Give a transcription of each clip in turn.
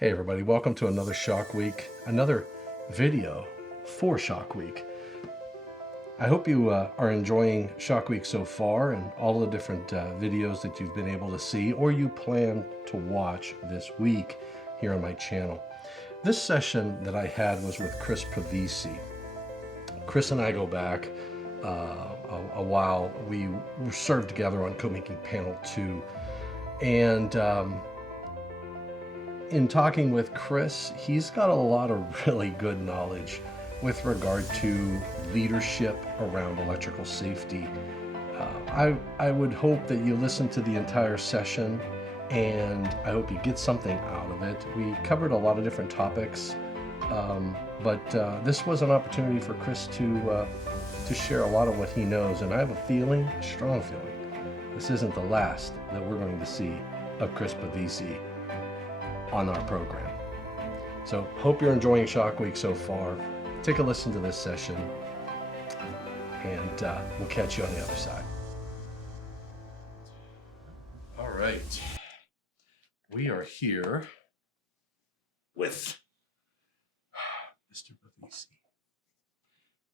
Hey everybody, welcome to another Shock Week, another video for Shock Week. I hope you are enjoying Shock Week so far and all the different videos that you've been able to see or you plan to watch this week here on my channel. This session that I had was with Chris Pavese. Chris and I go back a while. We served together on Code-Making Panel 2, and in talking with Chris, he's got a lot of really good knowledge with regard to leadership around electrical safety. I would hope that you listen to the entire session, and I hope you get something out of it. We covered a lot of different topics, but this was an opportunity for Chris to share a lot of what he knows, and I have a strong feeling, this isn't the last that we're going to see of Chris Pavese on our program. So hope you're enjoying Shock Week so far. Take a listen to this session, and we'll catch you on the other side. All right, we are here with Mr. Pavese.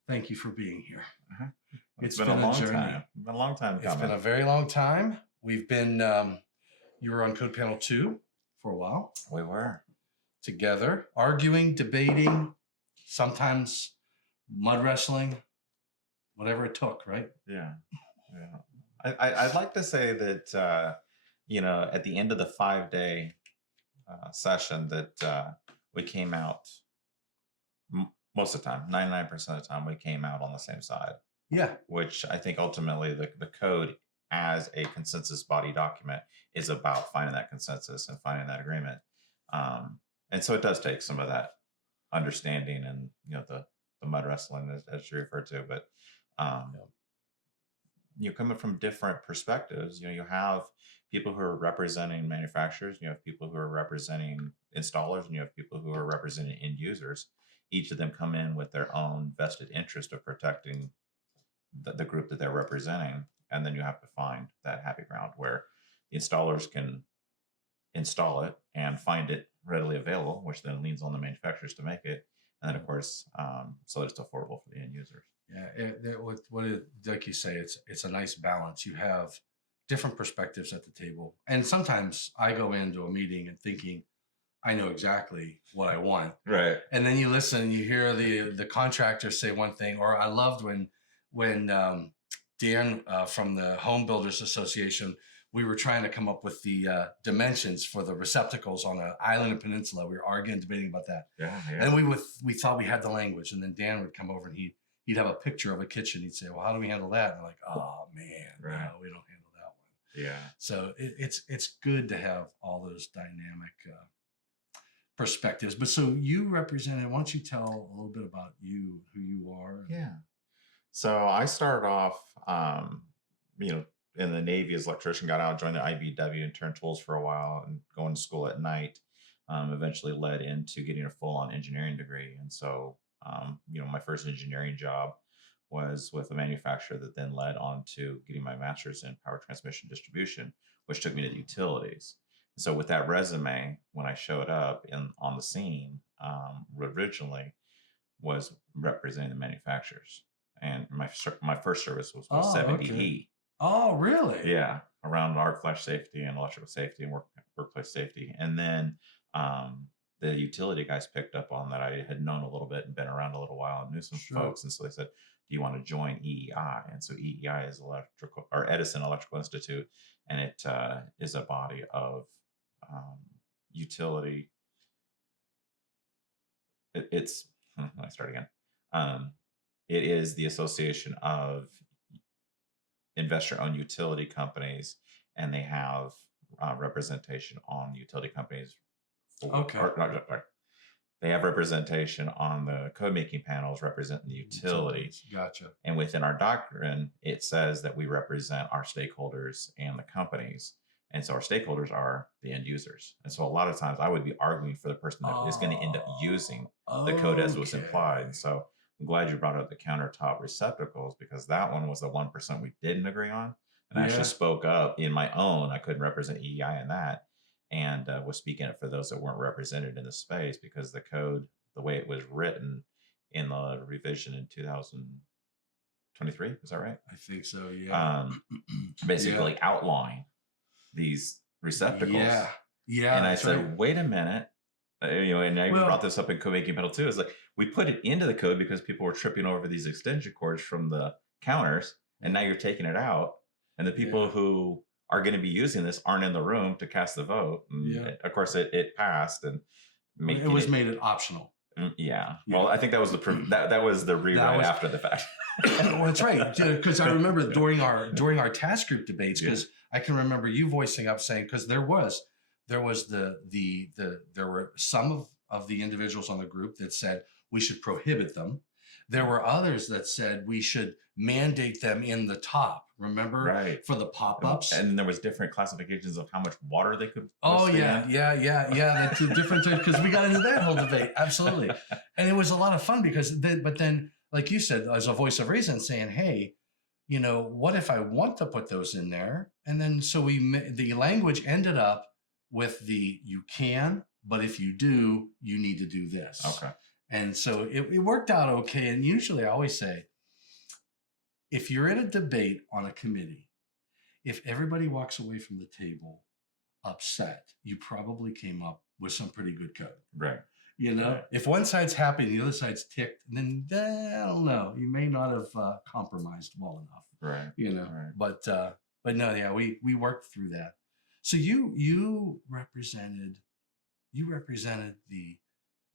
Thank you for being here. It's been a long time. It's been a long time coming. It's been a very long time. We've been, you were on Code Panel 2 for a while. We were. Together, arguing, debating, sometimes mud wrestling, whatever it took, right? Yeah. I'd like to say that, at the end of the 5-day session that we came out, most of the time, 99% of the time, we came out on the same side. Yeah. Which I think ultimately the code as a consensus body document is about finding that consensus and finding that agreement. And so it does take some of that understanding and, the mud wrestling as you refer to, but coming from different perspectives, you have people who are representing manufacturers, you have people who are representing installers, and you have people who are representing end users. Each of them come in with their own vested interest of protecting the group that they're representing. And then you have to find that happy ground where the installers can install it and find it readily available, which then leans on the manufacturers to make it. And then, of course, so that it's affordable for the end users. Yeah, like you say, it's a nice balance. You have different perspectives at the table. And sometimes I go into a meeting and thinking, I know exactly what I want. Right. And then you listen, you hear the contractor say one thing, or I loved when Dan from the Home Builders Association, we were trying to come up with the dimensions for the receptacles on an island and peninsula. We were arguing, debating about that. Yeah. And we thought we had the language, and then Dan would come over and he'd have a picture of a kitchen. He'd say, "Well, how do we handle that?" And I'm like, "Oh man, right. No, we don't handle that one." Yeah. So it's good to have all those dynamic perspectives. But so you represented. Why don't you tell a little bit about you, who you are? Yeah. So I started off, in the Navy as electrician, got out, joined the IBW and turned tools for a while and going to school at night, eventually led into getting a full-on engineering degree. And so, my first engineering job was with a manufacturer that then led on to getting my master's in power transmission distribution, which took me to the utilities. And so with that resume, when I showed up on the scene, originally was representing the manufacturers. And my first service was with 70E. Okay. Oh, really? Yeah, around arc flash safety and electrical safety and workplace safety. And then the utility guys picked up on that I had known a little bit and been around a little while and knew some folks. And so they said, "Do you want to join EEI?" And so EEI is Edison Electrical Institute, and it is a body of utility. Let me start again. It is the association of investor-owned utility companies, and they have representation on utility companies. They have representation on the code-making panels representing the utilities. Gotcha. And within our doctrine, it says that we represent our stakeholders and the companies. And so our stakeholders are the end users. And so a lot of times I would be arguing for the person that is going to end up using the code as was implied. And so I'm glad you brought up the countertop receptacles, because that one was the 1% we didn't agree on. And I actually spoke up in my own. I couldn't represent EEI in that. and was speaking up for those that weren't represented in the space, because the code, the way it was written in the revision in 2023, is that right? I think so. Yeah. Basically outlawing these receptacles. Yeah. And I That's said, right. wait a minute. And I Well, brought this up in Code Making Pedal too. It's like, we put it into the code because people were tripping over these extension cords from the counters, and now you're taking it out, and the people who are going to be using this aren't in the room to cast the vote. And of course, it passed, and it was made it optional. Yeah. Well, I think that was that was the rewrite after the fact. Well, that's right, because I remember during our task group debates, because I can remember you voicing up saying, because there were some of the individuals on the group that said we should prohibit them. There were others that said we should mandate them in the top. Remember, right, for the pop-ups, and there was different classifications of how much water they could. Oh yeah. That's a different thing, because we got into that whole debate. Absolutely, and it was a lot of fun because then, like you said, as a voice of reason, saying, hey, what if I want to put those in there? And then so the language ended up with you can, but if you do, you need to do this. Okay. And so it worked out okay. And usually I always say, if you're in a debate on a committee, if everybody walks away from the table upset, you probably came up with some pretty good code. Right. Right. If one side's happy and the other side's ticked, then I don't know. You may not have compromised well enough. Right. Right. But no, yeah, we worked through that. So you represented the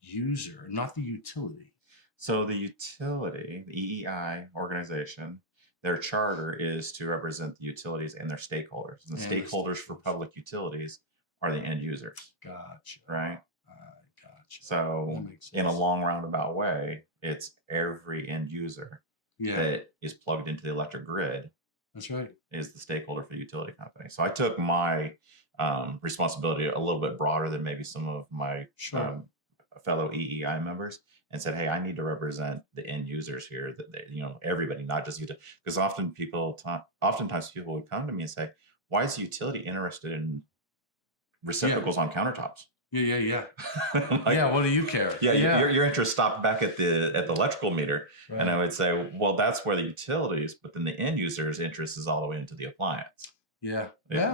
user, not the utility. So the utility, the EEI organization, their charter is to represent the utilities and their stakeholders. And the stakeholders for public utilities are the end users. Gotcha. Right? Gotcha. So in a long roundabout way, it's every end user that is plugged into the electric grid. That's right. Is the stakeholder for the utility company. So I took my responsibility a little bit broader than maybe some of my fellow EEI members, and said, hey, I need to represent the end users here, that everybody, not just utility. Because oftentimes people would come to me and say, why is the utility interested in receptacles on countertops? Yeah. Like, what do you care? Your interest stopped back at the electrical meter. Right. And I would say, well, that's where the utilities, but then the end user's interest is all the way into the appliance. Yeah.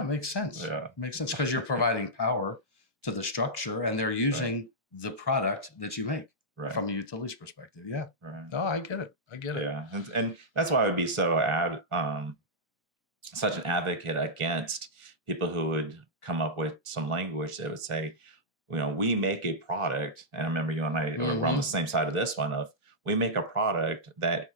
Makes sense. Makes sense, because you're providing power to the structure, and they're using the product that you make from a utility's perspective. Right. Oh, I get it. Yeah. And that's why I would be so such an advocate against people who would come up with some language that would say, we make a product, and I remember you and I were on the same side of this one, of we make a product that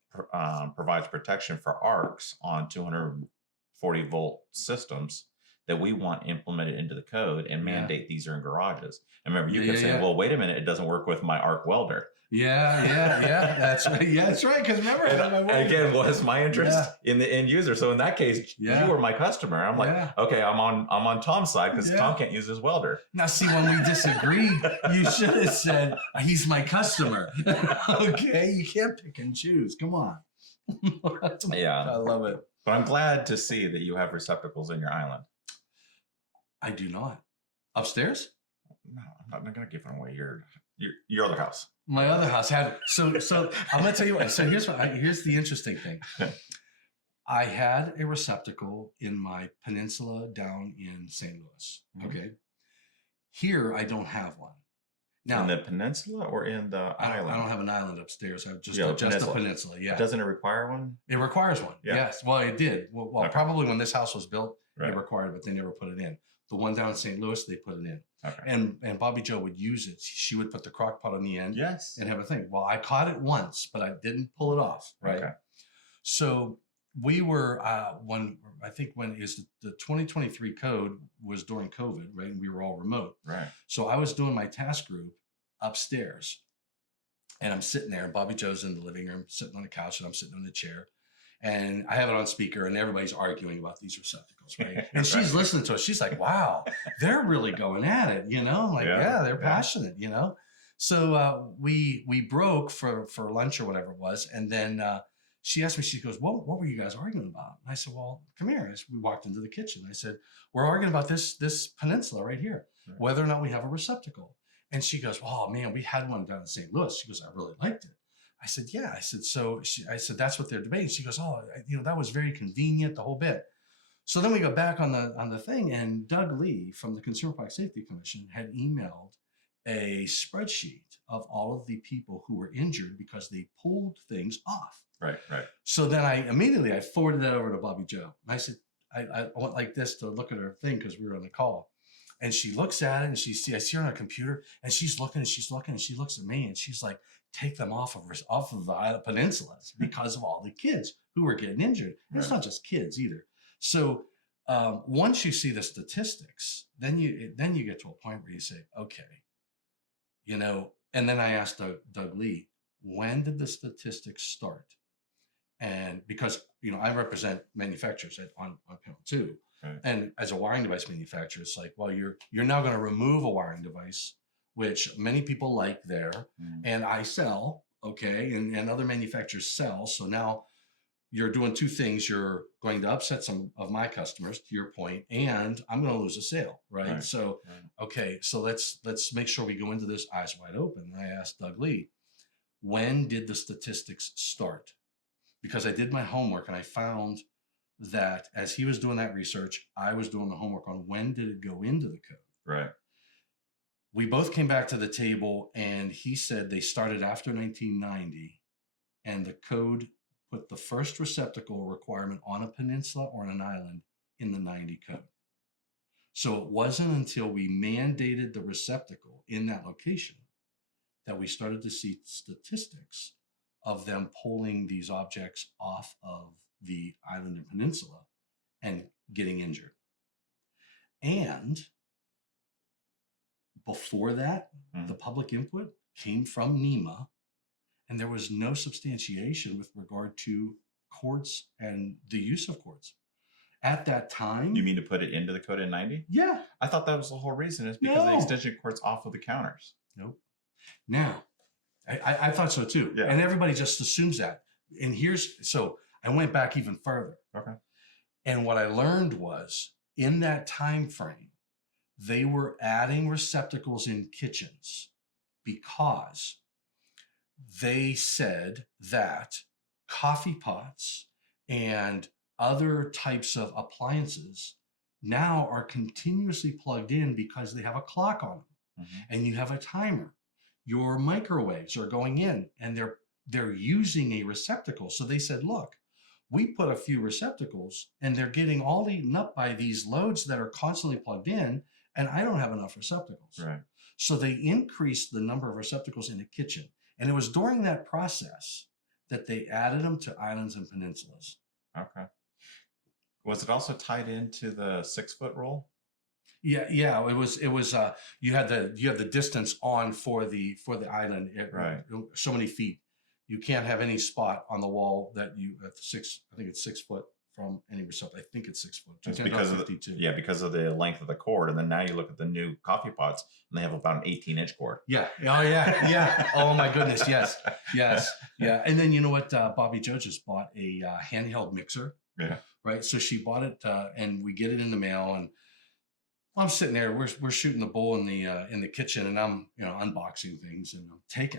provides protection for arcs on 240 volt systems that we want implemented into the code and mandate these are in garages. And remember, you kept saying, well, wait a minute, it doesn't work with my arc welder. That's right. That's right. Because remember, again, was my interest in the end user. So in that case, you were my customer. I'm like, okay, I'm on Tom's side, because Tom can't use his welder. Now, see, when we disagreed, you should have said, he's my customer. Okay, you can't pick and choose. Come on. I love it. But I'm glad to see that you have receptacles in your island. I do not. Upstairs? No, I'm not going to give them away. Your other house. My other house had so I'm going to tell you what. So here's the interesting thing. I had a receptacle in my peninsula down in St. Louis. Okay. Here I don't have one. Now, in the peninsula or in the island? I don't have an island upstairs. I have just a peninsula. Yeah. Doesn't it require one? It requires one. Yes. Well, it did. Well, probably when this house was built, it required it, but they never put it in. The one down in St. Louis, they put it in. Okay. And Bobby Joe would use it. She would put the crock pot on the end. Yes. And have a thing. Well, I caught it once, but I didn't pull it off. Right. Okay. So we were when is the 2023 code was during COVID, right? And we were all remote. Right. So I was doing my task group upstairs, and I'm sitting there, and Bobby Joe's in the living room, sitting on the couch, and I'm sitting on the chair. And I have it on speaker, and everybody's arguing about these receptacles, right? And she's listening to it. She's like, wow, they're really going at it, I'm like, they're passionate, So we broke for lunch or whatever it was. And then she asked me, she goes, what were you guys arguing about? And I said, well, come here. We walked into the kitchen. I said, we're arguing about this peninsula right here. Right. whether or not we have a receptacle. And she goes, oh man, we had one down in St. Louis. She goes, I really liked it. I said, yeah. I said, I said, that's what they're debating. She goes, oh, that was very convenient, the whole bit. So then we go back on the thing, and Doug Lee from the Consumer Product Safety Commission had emailed a spreadsheet of all of the people who were injured because they pulled things off. Right. So then I forwarded that over to Bobby Joe. And I said, I went like this to look at her thing because we were on the call. And she looks at it, and I see her on her computer, and she's looking, and she looks at me, and she's like, take them off of the peninsulas because of all the kids who were getting injured. And it's not just kids either. So once you see the statistics, then you get to a point where you say, okay, and then I asked Doug Lee, when did the statistics start? And because, I represent manufacturers on panel 2. Right. And as a wiring device manufacturer, it's like, well, you're now going to remove a wiring device, which many people like there, and I sell, okay, and other manufacturers sell. So now you're doing two things. You're going to upset some of my customers, to your point, and I'm going to lose a sale, right? So, okay, so let's make sure we go into this eyes wide open. And I asked Doug Lee, when did the statistics start? Because I did my homework, and I found that as he was doing that research, I was doing the homework on when did it go into the code. Right. We both came back to the table, and he said they started after 1990, and the code put the first receptacle requirement on a peninsula or on an island in the 90 code. So it wasn't until we mandated the receptacle in that location that we started to see statistics of them pulling these objects off of the island and peninsula and getting injured. And before that, the public input came from NEMA, and there was no substantiation with regard to courts and the use of courts. At that time... You mean to put it into the code in 90? Yeah. I thought that was the whole reason, is because the extension court's off of the counters. Nope. Now, I thought so too. Yeah. And everybody just assumes that. And so I went back even further. Okay. And what I learned was, in that time frame, they were adding receptacles in kitchens because they said that coffee pots and other types of appliances now are continuously plugged in because they have a clock on them, and you have a timer. Your microwaves are going in, and they're using a receptacle. So they said, look, we put a few receptacles, and they're getting all eaten up by these loads that are constantly plugged in, and I don't have enough receptacles. Right. So they increased the number of receptacles in the kitchen. And it was during that process that they added them to islands and peninsulas. Okay. Was it also tied into the 6-foot rule? Yeah. It was. You had the distance on for the island. Right. So many feet. You can't have any spot on the wall that at 6. I think it's 6 foot from any receptacle. I think it's 6 foot. It's because of the length of the cord. And then now you look at the new coffee pots, and they have about an 18-inch cord. Yeah. Oh yeah. Oh my goodness. Yes. Yeah. And then you know what? Bobby Joe just bought a handheld mixer. Yeah. Right. So she bought it, and we get it in the mail, and I'm sitting there. We're shooting the bull in the kitchen, and I'm unboxing things, and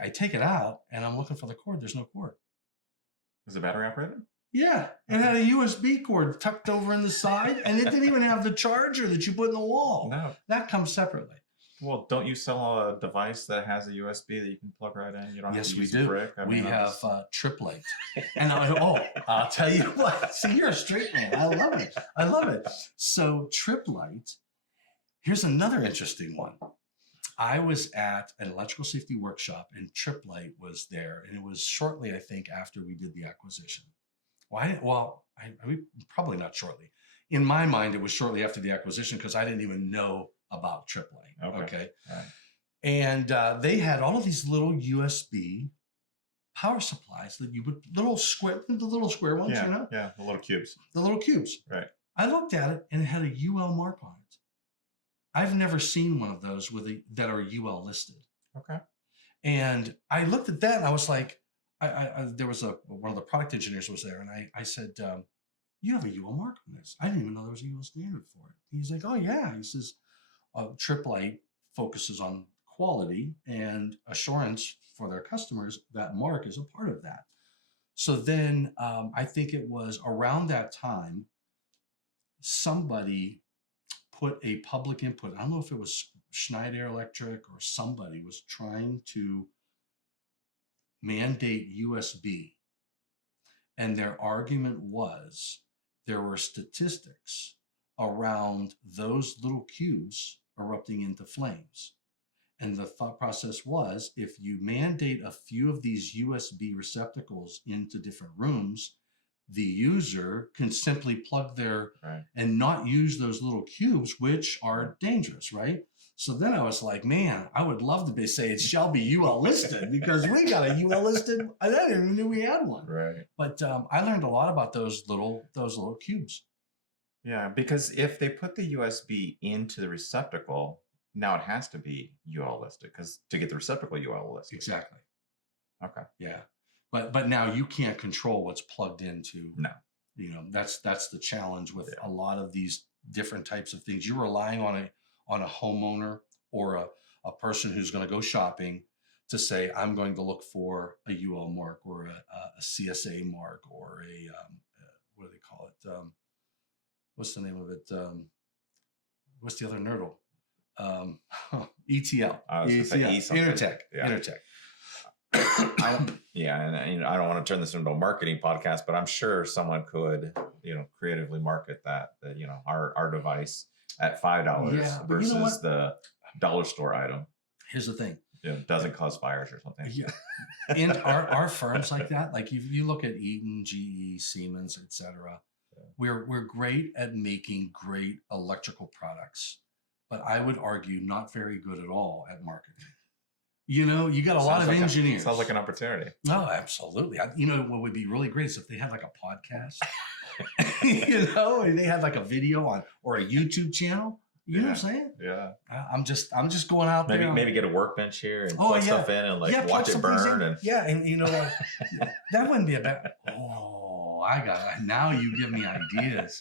I take it out, and I'm looking for the cord. There's no cord. Is it battery operated? Yeah, it had a USB cord tucked over in the side, and it didn't even have the charger that you put in the wall. No, that comes separately. Well, don't you sell a device that has a USB that you can plug right in? You don't have to use a brick. We have Triplite. And I'll tell you what. See, you're a straight man. I love it. So Triplite, here's another interesting one. I was at an electrical safety workshop, and Triplite was there. And it was shortly, I think, after we did the acquisition. Why? Well, I mean, probably not shortly. In my mind, it was shortly after the acquisition because I didn't even know about Triplite. Okay. Right. And they had all of these little USB power supplies that you would, the little square ones, Yeah, the little cubes. Right. I looked at it, and it had a UL mark on it. I've never seen one of those that are UL listed. Okay. And I looked at that, and I was like, there was one of the product engineers was there, and I said, you have a UL mark on this. I didn't even know there was a UL standard for it. He's like, oh yeah. He says, Trip Light focuses on quality and assurance for their customers. That mark is a part of that. So then I think it was around that time somebody put a public input. I don't know if it was Schneider Electric or somebody was trying to mandate USB. And their argument was there were statistics around those little cubes erupting into flames. And the thought process was if you mandate a few of these USB receptacles into different rooms, the user can simply plug their and not use those little cubes, which are dangerous, right? So then I was like, man, I would love to be say it shall be UL listed because we got a UL listed. I didn't even know we had one. Right. But I learned a lot about those little cubes. Yeah, because if they put the USB into the receptacle, now it has to be UL listed because to get the receptacle UL listed. Exactly. Okay. Yeah. But now you can't control what's plugged into. No. You know, that's the challenge with a lot of these different types of things. You're relying on a homeowner or a person who's going to go shopping to say, I'm going to look for a UL mark or a CSA mark or a what do they call it? What's the name of it? What's the other nerdle? ETL. Intertech. Yeah. Intertech. And I don't want to turn this into a marketing podcast, but I'm sure someone could, creatively market that our device at $5 versus the dollar store item. Here's the thing. Doesn't cause fires or something. Yeah. And our firms like that, like you look at Eaton, GE, Siemens, etc. We're great at making great electrical products, but I would argue not very good at all at marketing. You got a lot of engineers. Sounds like an opportunity. No, absolutely. What would be really great is if they had like a podcast, and they had like a video on or a YouTube channel. You know what I'm saying? Yeah. I'm just going out there. Maybe get a workbench here and plug stuff in and watch it burn. And that wouldn't be a bad. Oh, now you give me ideas.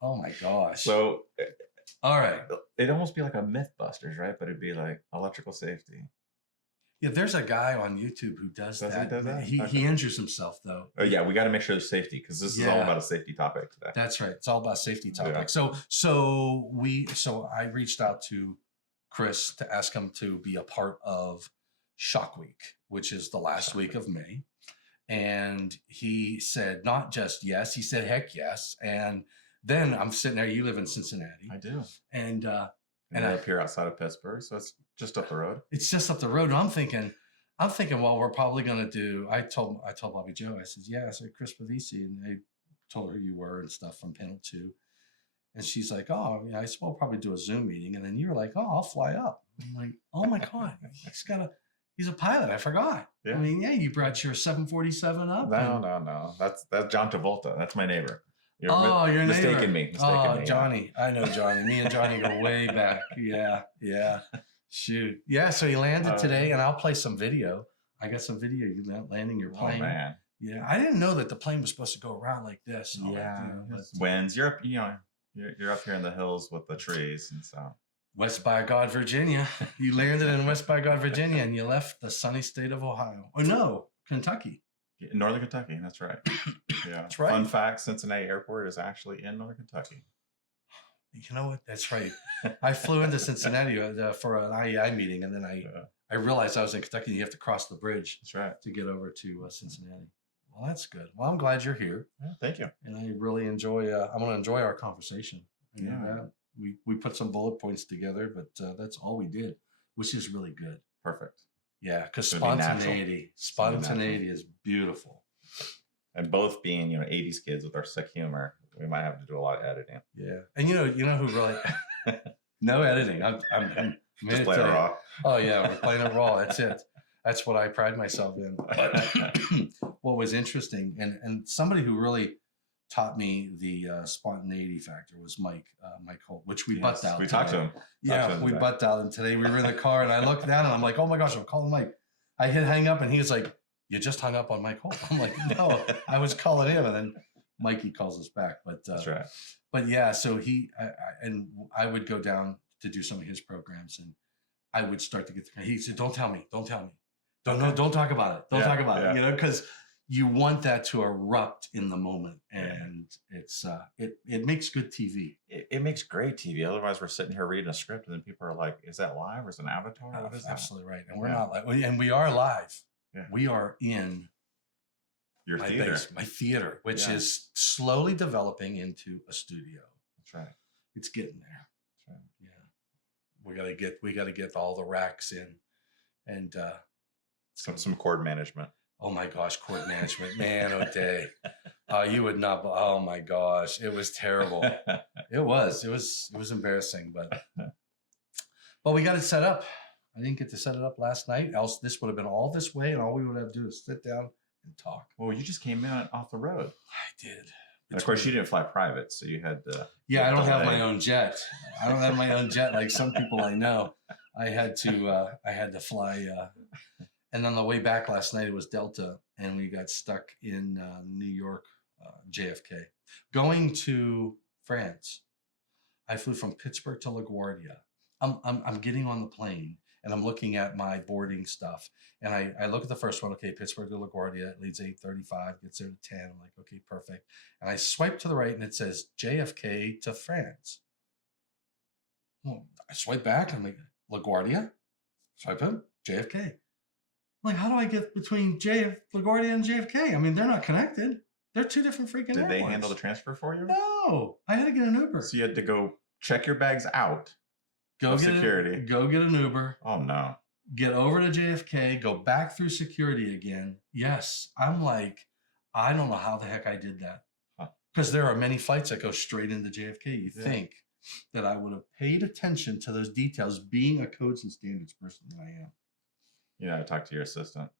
Oh my gosh. So, all right. It'd almost be like a Mythbusters, right? But it'd be like electrical safety. Yeah, there's a guy on YouTube who does that. He injures himself though. Oh yeah, we got to make sure there's safety because this is all about a safety topic today. That's right. It's all about safety topic. Yeah. So I reached out to Chris to ask him to be a part of ShockWeek, which is the last week of May, and he said not just yes, he said heck yes. And then I'm sitting there. You live in Cincinnati. I do. And I up here outside of Pittsburgh, so it's just up the road. It's just up the road. And I'm thinking, well, we're probably going to do. I told Bobby Joe. I said, yeah. I said Chris Pavese, and I told her who you were and stuff from Panel 2. And she's like, oh, yeah. I said, we'll probably do a Zoom meeting. And then you were like, oh, I'll fly up. I'm like, oh my god, he's a pilot. I forgot. Yeah. I mean, yeah, you brought your 747 up. No. That's John Travolta. That's my neighbor. You're mistaken me. Johnny. I know Johnny. Me and Johnny go way back. Yeah. Shoot. Yeah, so he landed today, and I'll play some video. I got some video you landing your plane. Oh, man. Yeah, I didn't know that the plane was supposed to go around like this. Winds. You're up here in the hills with the trees, and so. West by God, Virginia. You landed in West by God, Virginia, and you left the sunny state of Ohio. Oh, no, Kentucky. Northern Kentucky, that's right. Yeah, that's right. Fun fact: Cincinnati Airport is actually in Northern Kentucky. You know what? That's right. I flew into Cincinnati for an IEI meeting, and then I realized I was in Kentucky. And you have to cross the bridge. That's right. To get over to Cincinnati. Well, that's good. Well, I'm glad you're here. Yeah, thank you. And I really enjoy. I'm going to enjoy our conversation. We put some bullet points together, but that's all we did, which is really good. Perfect. Yeah, because spontaneity is beautiful. And both being 80s kids with our sick humor, we might have to do a lot of editing. Yeah, and you know who really no editing. I'm just playing it raw. Oh yeah, we're playing it raw. That's it. That's what I pride myself in. But what was interesting, and somebody who really taught me the spontaneity factor was Mike Holt, which we butt dialed. We talked to him. Yeah, we butt dialed him today. We were in the car, and I looked down, and I'm like, oh my gosh, I'm calling Mike. I hit hang up, and he was like, you just hung up on Mike Holt. I'm like, no, I was calling him, and then Mikey calls us back. But that's right. But yeah, so I would go down to do some of his programs, and I would start to get. He said, "Don't tell me, don't don't talk about it, don't talk about it," because you want that to erupt in the moment, and it's it makes good TV. It makes great TV. Otherwise, we're sitting here reading a script, and then people are like, "Is that live or is it an avatar? What is that?" Absolutely right, and we're not like, and we are live. Yeah. We are in your theater, my theater, which is slowly developing into a studio. That's right. It's getting there. That's right. Yeah, we gotta get all the racks in, and some cord management. Oh my gosh, cord management, man, oh day. You would not. Oh my gosh, it was terrible. It was embarrassing, but we got it set up. I didn't get to set it up last night. Else this would have been all this way, and all we would have to do is sit down and talk. Well, you just came in off the road. I did. And of course, you didn't fly private, so you had to. Yeah, I don't have my own jet. I don't have my own jet like some people I know. I had to fly. And on the way back last night, it was Delta, and we got stuck in New York, JFK. Going to France, I flew from Pittsburgh to LaGuardia. I'm getting on the plane, and I'm looking at my boarding stuff, and I look at the first one. Okay, Pittsburgh to LaGuardia. It leads 8:35, gets there to 10. I'm like, okay, perfect. And I swipe to the right, and it says JFK to France. Well, I swipe back, and I'm like, LaGuardia. Swipe in, JFK. Like, how do I get between LaGuardia and JFK? I mean, they're not connected. They're two different freaking airports. Did they handle the transfer for you? No. I had to get an Uber. So you had to go check your bags out. Go get security. Go get an Uber. Oh, no. Get over to JFK. Go back through security again. Yes. I'm like, I don't know how the heck I did that. Because there are many flights that go straight into JFK. You think that I would have paid attention to those details, being a codes and standards person that I am. Yeah, I talked to your assistant.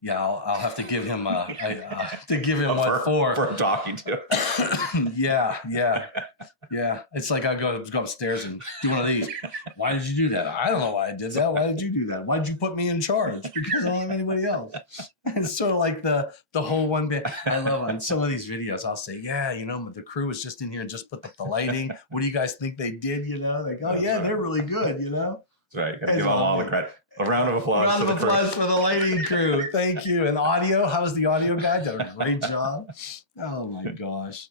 Yeah, I'll have to give him what for talking to. yeah. It's like I go upstairs and do one of these. Why did you do that? I don't know why I did that. Why did you do that? Why did you put me in charge? Because I don't have anybody else. It's sort of like the whole one bit. I love on some of these videos. I'll say, the crew was just in here and just put up the lighting. What do you guys think they did? Like, oh yeah, they're really good. That's right. Gotta give them all the credit. A round of applause. Round of applause for the lighting crew. Thank you. And audio. How was the audio guy? Did a great job. Oh my gosh.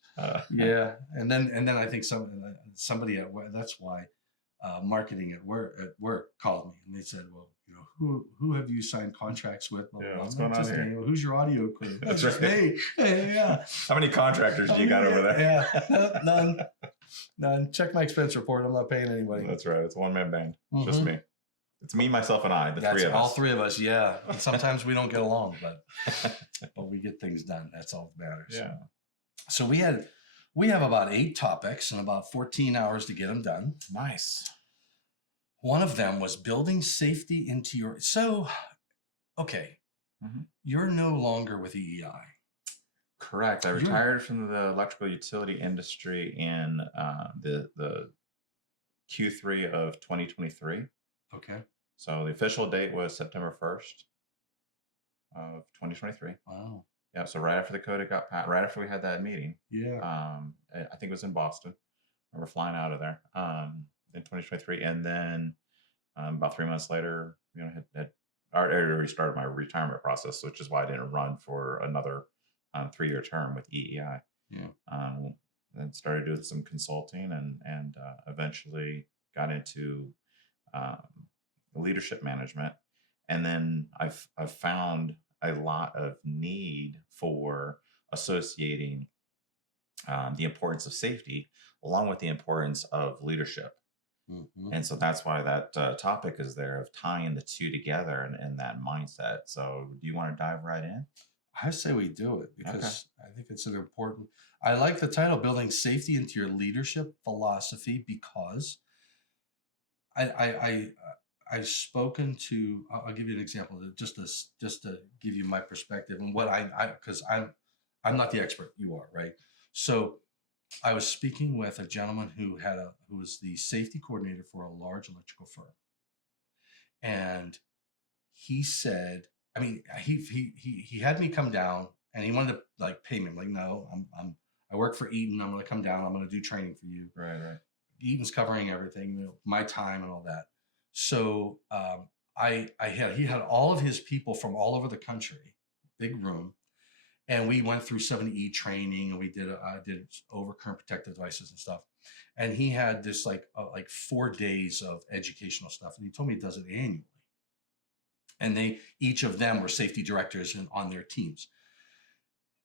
Yeah. And then I think somebody at work. That's why marketing at work called me and they said, "Well, who have you signed contracts with?" What's going on here? Who's your audio crew? That's right. Me. Yeah. How many contractors do you got over there? Yeah. None. Check my expense report. I'm not paying anybody. That's right. It's a one-man band. It's just me. It's me, myself, and I. That's three of us. All three of us, yeah. And sometimes we don't get along, but we get things done. That's all that matters. Yeah. So we have about 8 topics and about 14 hours to get them done. Nice. One of them was building safety into your. So, okay, you're no longer with EEI. Correct. I retired from the electrical utility industry in the Q3 of 2023. Okay. So the official date was September 1st of 2023. Wow. Yeah. So right after the code got passed, right after we had that meeting. Yeah. I think it was in Boston. I remember flying out of there in 2023, and then about 3 months later, had already started my retirement process, which is why I didn't run for another 3-year term with EEI. Yeah. Then started doing some consulting and eventually got into leadership management, and then I've found a lot of need for associating the importance of safety along with the importance of leadership. And so that's why that topic is there, of tying the two together and that mindset. So do you want to dive right in? I say we do it because I think it's an important. I like the title, Building Safety into Your Leadership Philosophy, because I've spoken to. I'll give you an example, just to give you my perspective and what because I'm not the expert. You are, right? So I was speaking with a gentleman who was the safety coordinator for a large electrical firm, and he said, I mean, he had me come down and he wanted to pay me. I'm like, no, I work for Eaton. I'm going to come down. I'm going to do training for you. Right. Eaton's covering everything, my time and all that. So he had all of his people from all over the country, big room, and we went through 70E training, and we did did overcurrent protective devices and stuff. And he had this like 4 days of educational stuff, and he told me he does it annually. And each of them were safety directors on their teams.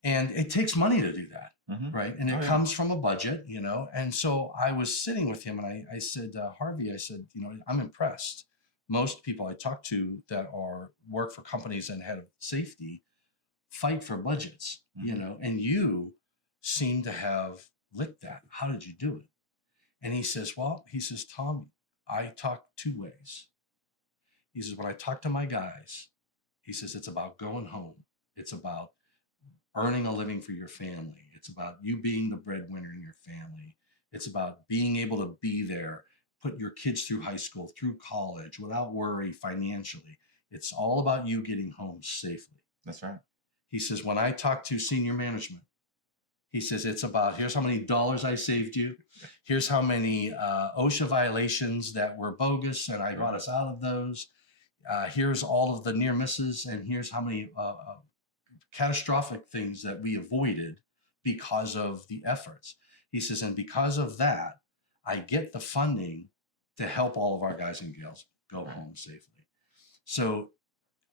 And it takes money to do that, right? And it comes from a budget, And so I was sitting with him, and I said, Harvey, I said, I'm impressed. Most people I talk to that work for companies and head of safety fight for budgets, and you seem to have licked that. How did you do it? And he says, Tom, I talk 2 ways. He says, when I talk to my guys, he says, it's about going home. It's about earning a living for your family. It's about you being the breadwinner in your family. It's about being able to be there, put your kids through high school, through college, without worry financially. It's all about you getting home safely. That's right. He says, when I talk to senior management, he says, it's about, here's how many dollars I saved you. Here's how many OSHA violations that were bogus, and I got us out of those. Here's all of the near misses, and here's how many catastrophic things that we avoided because of the efforts. He says, and because of that, I get the funding to help all of our guys and gals go home safely. So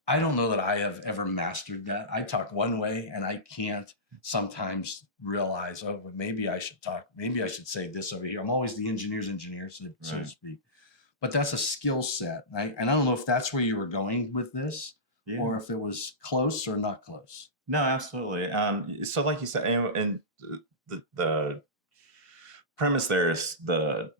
I don't know that I have ever mastered that. I talk one way, and I can't sometimes realize, but maybe I should say this over here. I'm always the engineer, so to speak. But that's a skill set. And I don't know if that's where you were going with this, or if it was close or not close. No, absolutely. So like you said, and the premise there is the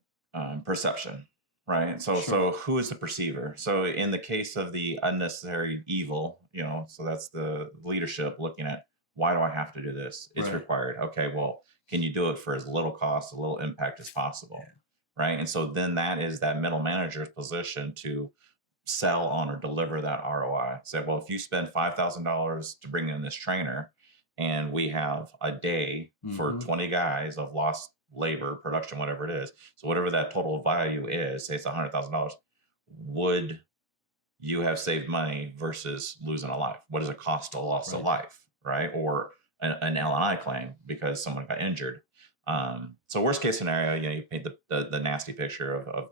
perception. Right. So who is the perceiver? So in the case of the unnecessary evil, so that's the leadership looking at, why do I have to do this? It's required. Okay, well, can you do it for as little cost, a little impact as possible? Yeah. Right. And so then that is that middle manager's position to sell on or deliver that ROI. Say, well, if you spend $5,000 to bring in this trainer, and we have a day for 20 guys of lost labor, production, whatever it is. So whatever that total value is, say it's $100,000, would you have saved money versus losing a life? What does it cost to loss of life, right? Or an L&I claim because someone got injured. So worst case scenario, you paint the nasty picture of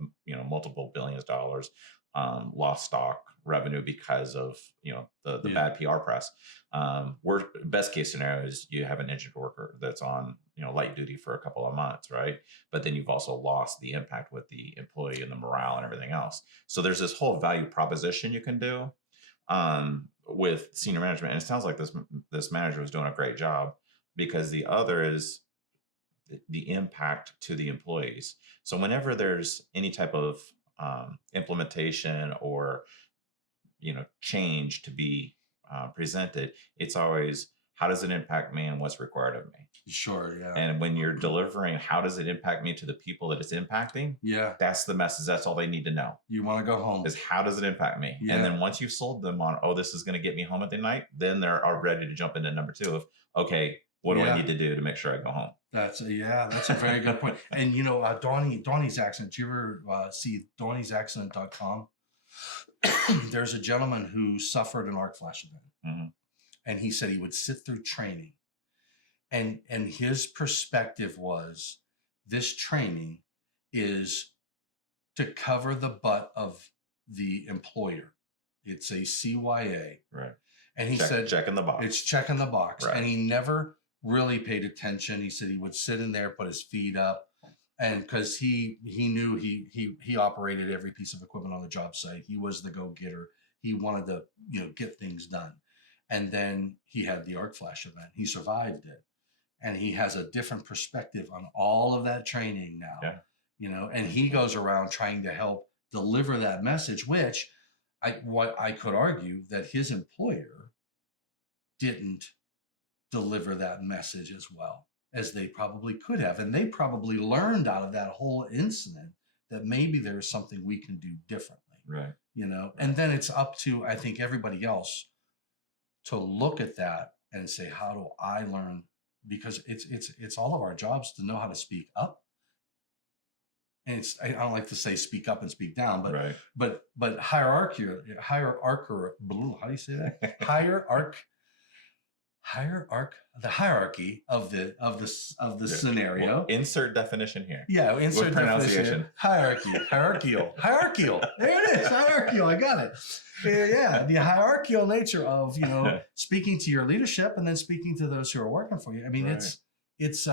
multiple billions of dollars, lost stock revenue because of the bad PR press. Best case scenario is you have an injured worker that's on light duty for a couple of months, right? But then you've also lost the impact with the employee and the morale and everything else. So there's this whole value proposition you can do with senior management, and it sounds like this manager was doing a great job, because the other is the impact to the employees. So whenever there's any type of implementation or change to be presented, it's always, how does it impact me and what's required of me? Sure, yeah. And when you're delivering, how does it impact me to the people that it's impacting? Yeah. That's the message. That's all they need to know. You want to go home. Is how does it impact me? Yeah. And then once you've sold them on, this is going to get me home at the night, then they're ready to jump into number 2 of, okay, what do I need to do to make sure I go home? That's a very good point. And Donnie's Accident. Do you ever see Donnie'sAccident.com? There's a gentleman who suffered an arc flash event, and he said he would sit through training, and his perspective was, this training is to cover the butt of the employer. It's a CYA, right? And he said, checking the box. It's checking the box, right. And he never really paid attention. He said he would sit in there, put his feet up, and because he knew he operated every piece of equipment on the job site. He was the go-getter. He wanted to get things done. And then he had the arc flash event. He survived it, and he has a different perspective on all of that training now. Yeah. And he goes around trying to help deliver that message, which I could argue that his employer didn't deliver that message as well as they probably could have. And they probably learned out of that whole incident that maybe there's something we can do differently. Right. And then it's up to, I think, everybody else to look at that and say, how do I learn? Because it's all of our jobs to know how to speak up and I don't like to say speak up and speak down, Right. but hierarchy, how do you say that? The hierarchy of the Yeah. scenario. Well, insert definition here. Yeah, insert With definition. pronunciation. Hierarchical. There it is, hierarchical. I got it. Yeah, the hierarchical nature of speaking to your leadership and then speaking to those who are working for you. I mean, Right. it's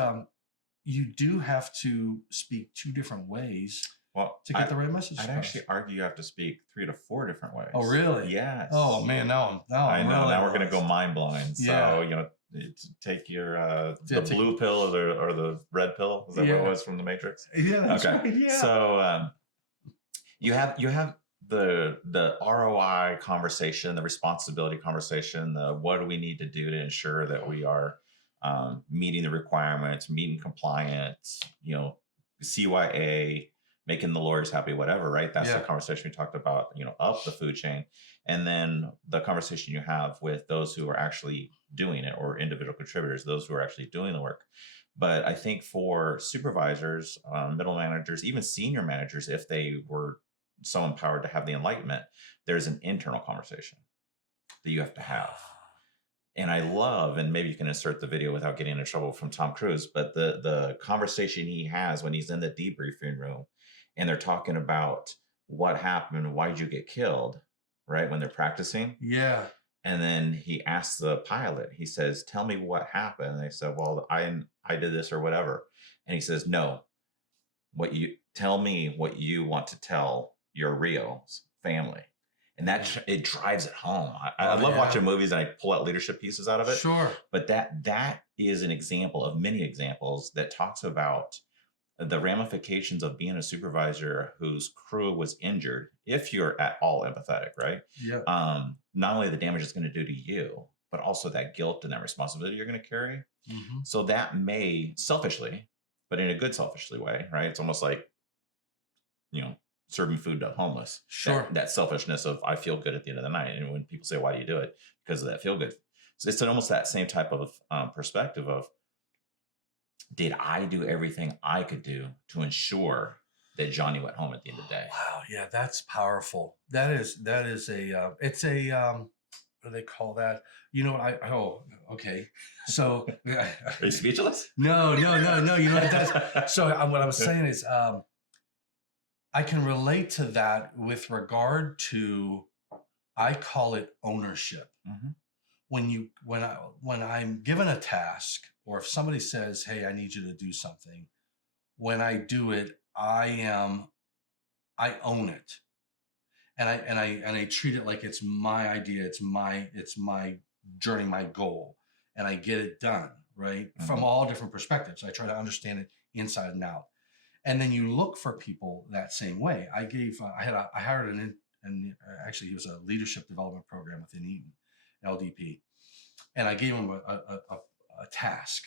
you do have to speak two different ways Well, to get the right message. I'd across. actually argue you have to speak 3 to 4 different ways. Oh, really? Yes. Oh man, now I I'm know. really Now we're gonna lost. go mind blind. Yeah. So take your the blue pill or the red pill. Is that what it was from the Matrix? Yeah. That's Okay. right, yeah. So you have the ROI conversation, the responsibility conversation, the what do we need to do to ensure that we are meeting the requirements, meeting compliance, CYA, making the lawyers happy, whatever, right? That's the conversation we talked about, up the food chain. And then the conversation you have with those who are actually doing it, or individual contributors, those who are actually doing the work. But I think for supervisors, middle managers, even senior managers, if they were so empowered to have the enlightenment, there's an internal conversation that you have to have. And I love, and maybe you can insert the video without getting in trouble from Tom Cruise, but the conversation he has when he's in the debriefing room and they're talking about what happened, why'd you get killed, right? When they're practicing. Yeah. And then he asks the pilot, he says, tell me what happened. And they said, well, I did this or whatever. And he says, no, tell me what you want to tell your Rio's family. And it drives it home. I love watching movies and I pull out leadership pieces out of it. Sure. But that is an example of many examples that talks about the ramifications of being a supervisor whose crew was injured, if you're at all empathetic, right? Yeah. Not only the damage it's going to do to you, but also that guilt and that responsibility you're going to carry. Mm-hmm. So that may selfishly, but in a good selfishly way, right? It's almost like, serving food to homeless. Sure. That selfishness of I feel good at the end of the night. And when people say, why do you do it? Because of that feel good. So it's almost that same type of perspective of, did I do everything I could do to ensure that Johnny went home at the end of the day? Wow. Yeah, that's powerful. That is it's a, what do they call that? Okay. So. Are you speechless? No. You know what that's, so what I was saying is, I can relate to that with regard to, I call it ownership. Mm-hmm. When I'm given a task, or if somebody says, hey, I need you to do something, when I do it, I own it. And I treat it like it's my idea, it's my journey, my goal, and I get it done, right? Mm-hmm. From all different perspectives. I try to understand it inside and out. And then you look for people that same way. I hired actually he was a leadership development program within Eaton, LDP. And I gave him a task.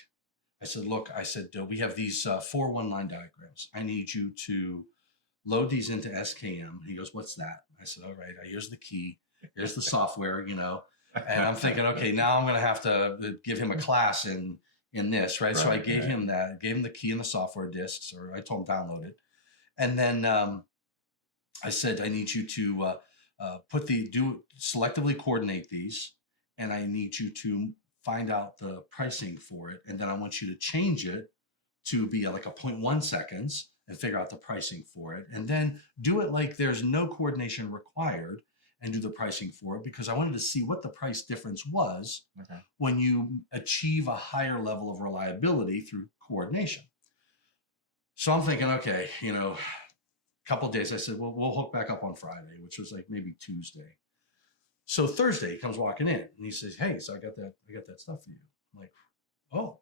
I said, look, we have these 4 one-line diagrams. I need you to load these into SKM. He goes, what's that? I said, all right, here's the key. Here's the software, And I'm thinking, okay, now I'm going to have to give him a class in this, right? So I gave him the key and the software disks, or I told him download it. And then I said, I need you to selectively coordinate these, and I need you to find out the pricing for it. And then I want you to change it to be like a 0.1 seconds and figure out the pricing for it. And then do it like there's no coordination required, and do the pricing for it, because I wanted to see what the price difference was when you achieve a higher level of reliability through coordination. So I'm thinking, okay, a couple of days, I said, well, we'll hook back up on Friday, which was like maybe Tuesday. So Thursday he comes walking in and he says, hey, so I got that stuff for you. I'm like, oh,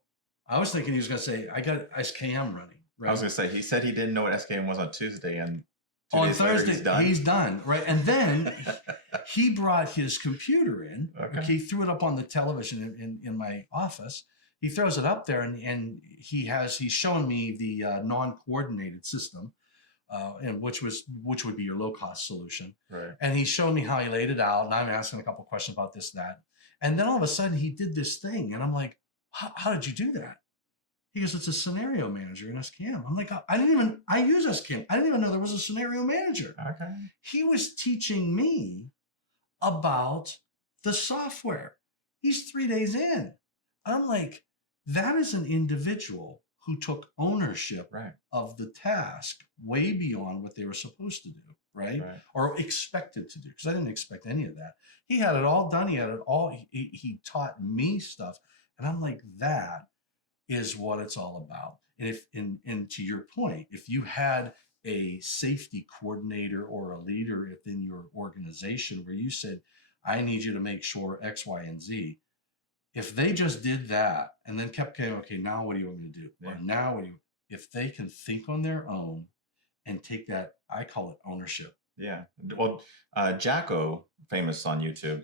I was thinking he was going to say, I got SKM running. Right? I was going to say, he said he didn't know what SKM was on Tuesday, and on Thursday, he's done, right? And then he brought his computer in. Okay. He threw it up on the television in my office. He throws it up there, and he's showing me the non-coordinated system, and which would be your low-cost solution. Right. And he's showing me how he laid it out, and I'm asking a couple of questions about this, that. And then all of a sudden he did this thing, and I'm like, how did you do that? He goes, it's a scenario manager in SCAM. I'm like, I use SCAM. I didn't even know there was a scenario manager. Okay. He was teaching me about the software. He's 3 days in. I'm like, that is an individual who took ownership Right. of the task way beyond what they were supposed to do, right? Or expected to do, because I didn't expect any of that. He had it all done. He had it all. He taught me stuff. And I'm like, that is what it's all about. And to your point, if you had a safety coordinator or a leader within your organization where you said, I need you to make sure X, Y, and Z, if they just did that and then kept going, okay, now what do you want me to do? Yeah. Or now what do you, if they can think on their own and take that, I call it ownership. Yeah. Well, Jacko, famous on YouTube,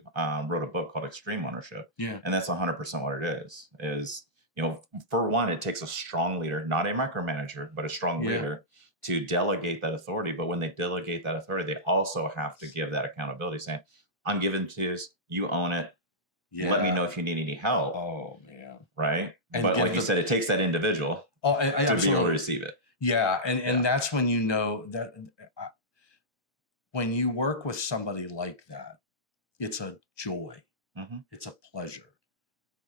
wrote a book called Extreme Ownership. Yeah. And that's 100% what it is, you know, for one, it takes a strong leader, not a micromanager, but a strong leader to delegate that authority. But when they delegate that authority, they also have to give that accountability, saying, I'm giving to you, you own it. Yeah. Let me know if you need any help. Oh, man. Right. And but like you said, it takes that individual to be able to receive it. Yeah. And that's when you know that when you work with somebody like that, it's a joy. Mm-hmm. It's a pleasure.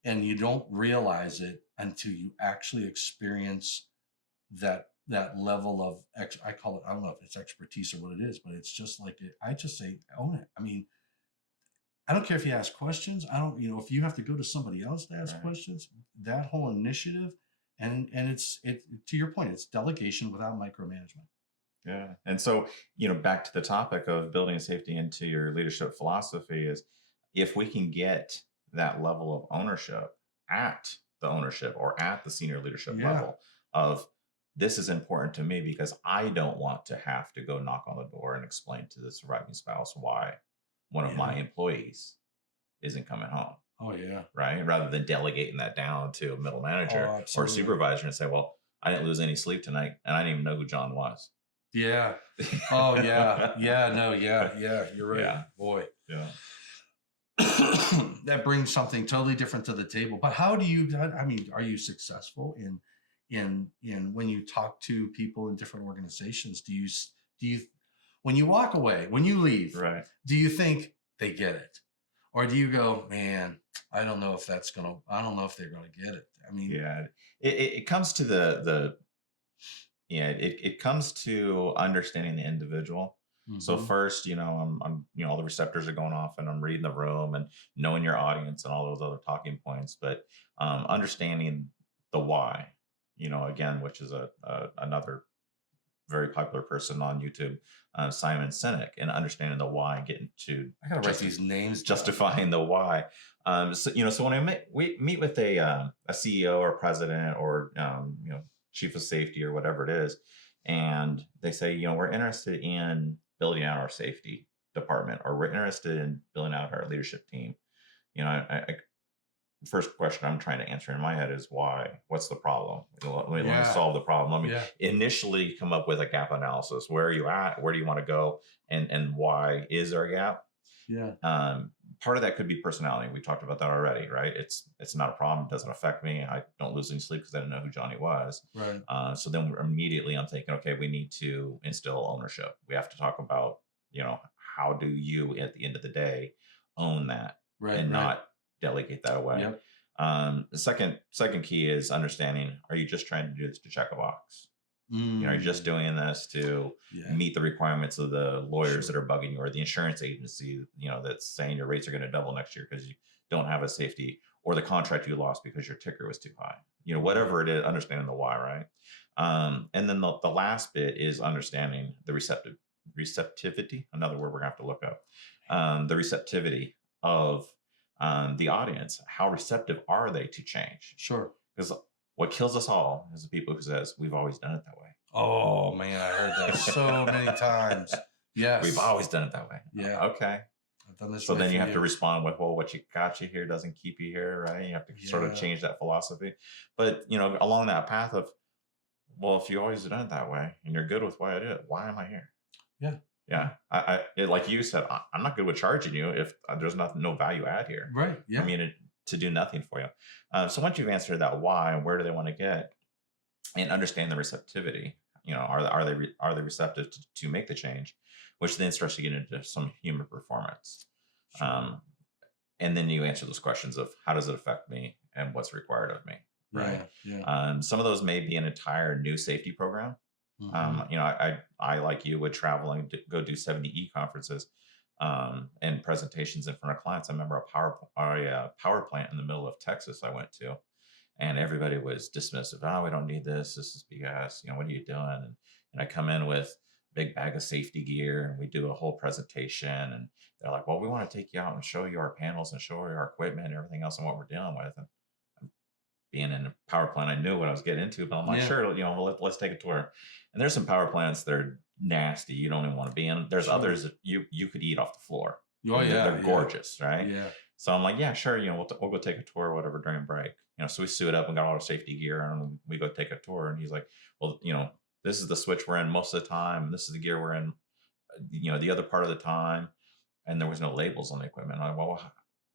And you don't realize it until you actually experience that level of, I call it, I don't know if it's expertise or what it is, but it's just like, I just say, own it. I mean, I don't care if you ask questions. I don't, if you have to go to somebody else to ask questions, that whole initiative, and it's to your point, it's delegation without micromanagement. Yeah. And so, back to the topic of building safety into your leadership philosophy is, if we can get that level of ownership at the ownership or at the senior leadership level of, this is important to me because I don't want to have to go knock on the door and explain to the surviving spouse why one of my employees isn't coming home. Oh, yeah. Right. Rather than delegating that down to a middle manager or a supervisor and say, well, I didn't lose any sleep tonight and I didn't even know who John was. Yeah. Oh, yeah. Yeah. No. Yeah. Yeah. You're right. Yeah. Boy. Yeah. That brings something totally different to the table. But how do you, I mean, are you successful in when you talk to people in different organizations? Do you, when you walk away, when you leave, do you think they get it? Or do you go, man, I don't know if they're going to get it. I mean, yeah, it comes to it comes to understanding the individual. Mm-hmm. So first, I'm all the receptors are going off and I'm reading the room and knowing your audience and all those other talking points, but understanding the why, again, which is another very popular person on YouTube, Simon Sinek, and understanding the why and getting to I gotta write these names, justifying the why. So when we meet with a CEO or president or chief of safety or whatever it is, and they say, we're interested in building out our safety department, or we're interested in building out our leadership team. First question I'm trying to answer in my head is why? What's the problem? Let me solve the problem. Let me initially come up with a gap analysis. Where are you at? Where do you want to go? And why is there a gap? Yeah. Part of that could be personality. We talked about that already, right? It's not a problem. It doesn't affect me. I don't lose any sleep because I didn't know who Johnny was. Right. So then immediately I'm thinking, okay, we need to instill ownership. We have to talk about, how do you at the end of the day own that not delegate that away. Yep. The second key is understanding, are you just trying to do this to check a box? Are you just doing this to meet the requirements of the lawyers that are bugging you, or the insurance agency, that's saying your rates are going to double next year because you don't have a safety, or the contract you lost because your ticker was too high, whatever it is, understanding the why, right? And then the last bit is understanding the receptivity, another word we're gonna have to look up, the receptivity of the audience. How receptive are they to change? Sure. Because what kills us all is the people who says, we've always done it that way. Oh man, I heard that so many times. Yes. We've always done it that way. Yeah. Okay. I've done this. So then you have to respond with, well, what you got you here doesn't keep you here, right? You have to sort of change that philosophy. But, along that path of, well, if you always done it that way and you're good with why I did it, why am I here? Yeah. Yeah. Like you said, I'm not good with charging you if there's no value add here. Right. Yeah. I mean, to do nothing for you. So once you've answered that why and where do they want to get, and understand the receptivity. Are they receptive to make the change, which then starts to get into some human performance. Sure. And then you answer those questions of how does it affect me and what's required of me, right? Yeah. Some of those may be an entire new safety program. I like you would travel and go do 70E conferences and presentations in front of clients. I remember a power plant in the middle of Texas I went to, and everybody was dismissive. Oh, we don't need this. This is BS. What are you doing? And I come in with a big bag of safety gear, and we do a whole presentation. And they're like, "Well, we want to take you out and show you our panels and show you our equipment and everything else and what we're dealing with." And being in a power plant, I knew what I was getting into, but I'm like, sure, let's take a tour. And there's some power plants that are nasty. You don't even want to be in. There's others that you could eat off the floor. Oh yeah, they're gorgeous, right? Yeah. So I'm like, yeah, sure. We'll go take a tour or whatever during break. So we suit up and got all our safety gear and we go take a tour. And he's like, well, this is the switch we're in most of the time. This is the gear we're in, the other part of the time. And there was no labels on the equipment. I'm like, well,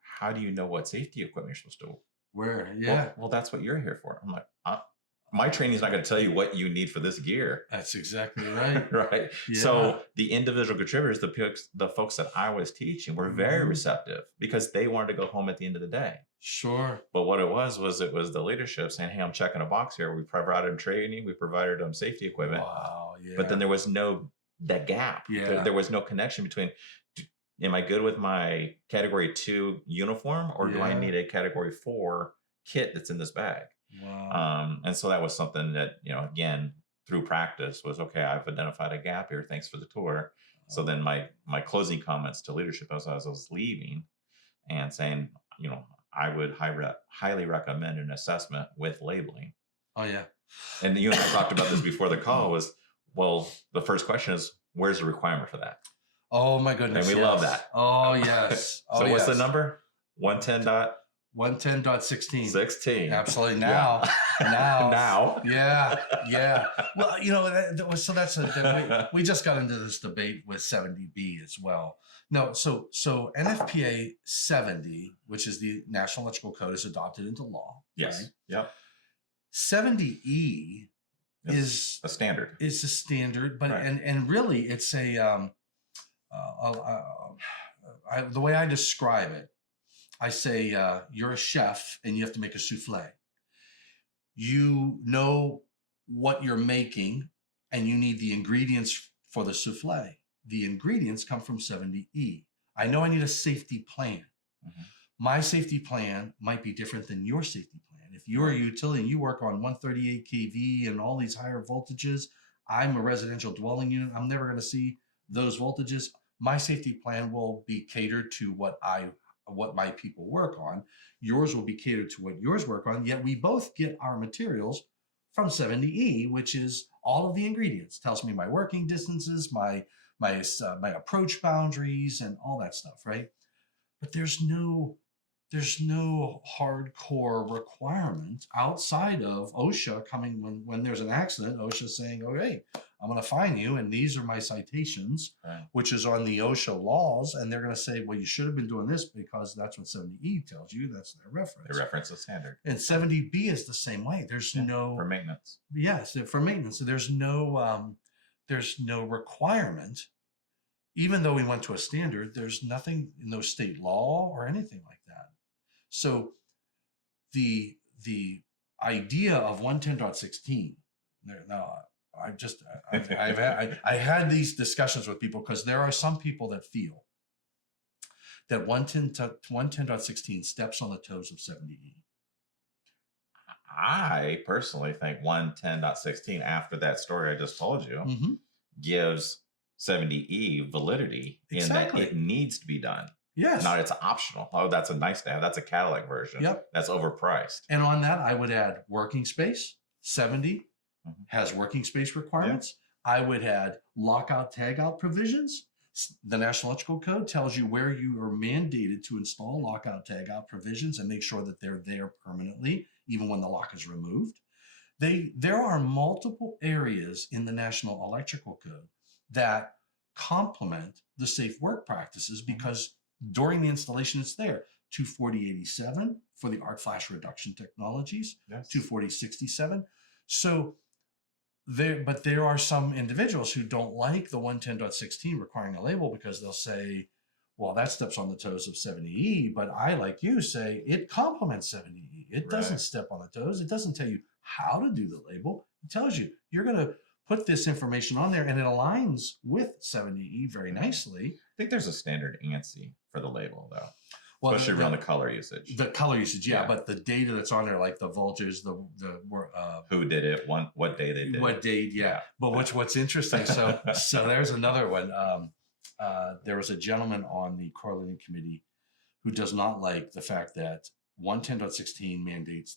how do you know what safety equipment you're supposed to wear? Yeah. Well, that's what you're here for. I'm like, my training is not going to tell you what you need for this gear. That's exactly right. Right. Yeah. So the individual contributors, the folks that I was teaching were very receptive because they wanted to go home at the end of the day. Sure. But what it was the leadership saying, hey, I'm checking a box here. We provided them training. We provided them safety equipment. Wow. Yeah. But then there was that gap. Yeah. There was no connection between, am I good with my category 2 uniform or do I need a category 4 kit that's in this bag? Wow. And so that was something that, again, through practice was, okay, I've identified a gap here. Thanks for the tour. So then my closing comments to leadership as I was leaving and saying, I would highly recommend an assessment with labeling. Oh, yeah. And you and I talked about this before the call was, well, the first question is, where's the requirement for that? Oh, my goodness. And we love that. Oh, yes. So what's the number? 110.16. 16. Absolutely. Now. Now. Yeah. Well, we just got into this debate with 70B as well. No, so NFPA 70, which is the National Electrical Code, is adopted into law. Yes. Right? Yep. 70E is a standard. It's a standard, but right. and really it's the way I describe it, I say you're a chef and you have to make a souffle. You know what you're making and you need the ingredients for the souffle. The ingredients come from 70E. I know I need a safety plan. Mm-hmm. My safety plan might be different than your safety plan. If you're a utility and you work on 138 kV and all these higher voltages, I'm a residential dwelling unit. I'm never going to see those voltages. My safety plan will be catered to what my people work on. Yours will be catered to what yours work on. Yet we both get our materials from 70E, which is all of the ingredients. Tells me my working distances, my approach boundaries, and all that stuff, right? But there's no hardcore requirement outside of OSHA coming when there's an accident. OSHA saying, "Okay, I'm going to fine you, and these are my citations," right, which is on the OSHA laws, and they're going to say, "Well, you should have been doing this because that's what 70E tells you. That's their reference." They reference the standard. And 70B is the same way. There's no for maintenance. Yes, for maintenance. So there's no requirement. Even though we went to a standard, there's nothing in no state law or anything like that. So the idea of 110.16. Now I had these discussions with people because there are some people that feel that 110.16 steps on the toes of 70E. I personally think 110.16, after that story I just told you, mm-hmm, gives 70E validity in that it needs to be done. Yes. Not it's optional. Oh, that's a nice to have. That's a Cadillac version. Yep. That's overpriced. And on that, I would add working space. 70 mm-hmm has working space requirements. Yep. I would add lockout, tagout provisions. The National Electrical Code tells you where you are mandated to install lockout, tagout provisions and make sure that they're there permanently, even when the lock is removed. There are multiple areas in the National Electrical Code that complement the safe work practices because during the installation it's there. 24087 for the arc flash reduction technologies, yes. 24067. So there are some individuals who don't like the 110.16 requiring a label because they'll say, well, that steps on the toes of 70E, but I, like you, say it complements 70E. It doesn't step on the toes. It doesn't tell you how to do the label. It tells you you're going to put this information on there, and it aligns with 70E very nicely. I think there's a standard ANSI for the label, though. Well, especially around the color usage. The color usage, yeah, but the data that's on there, like the voltages, who did it, what day they did what date, yeah. But what's interesting, so there's another one. There was a gentleman on the correlating committee who does not like the fact that 110.16 mandates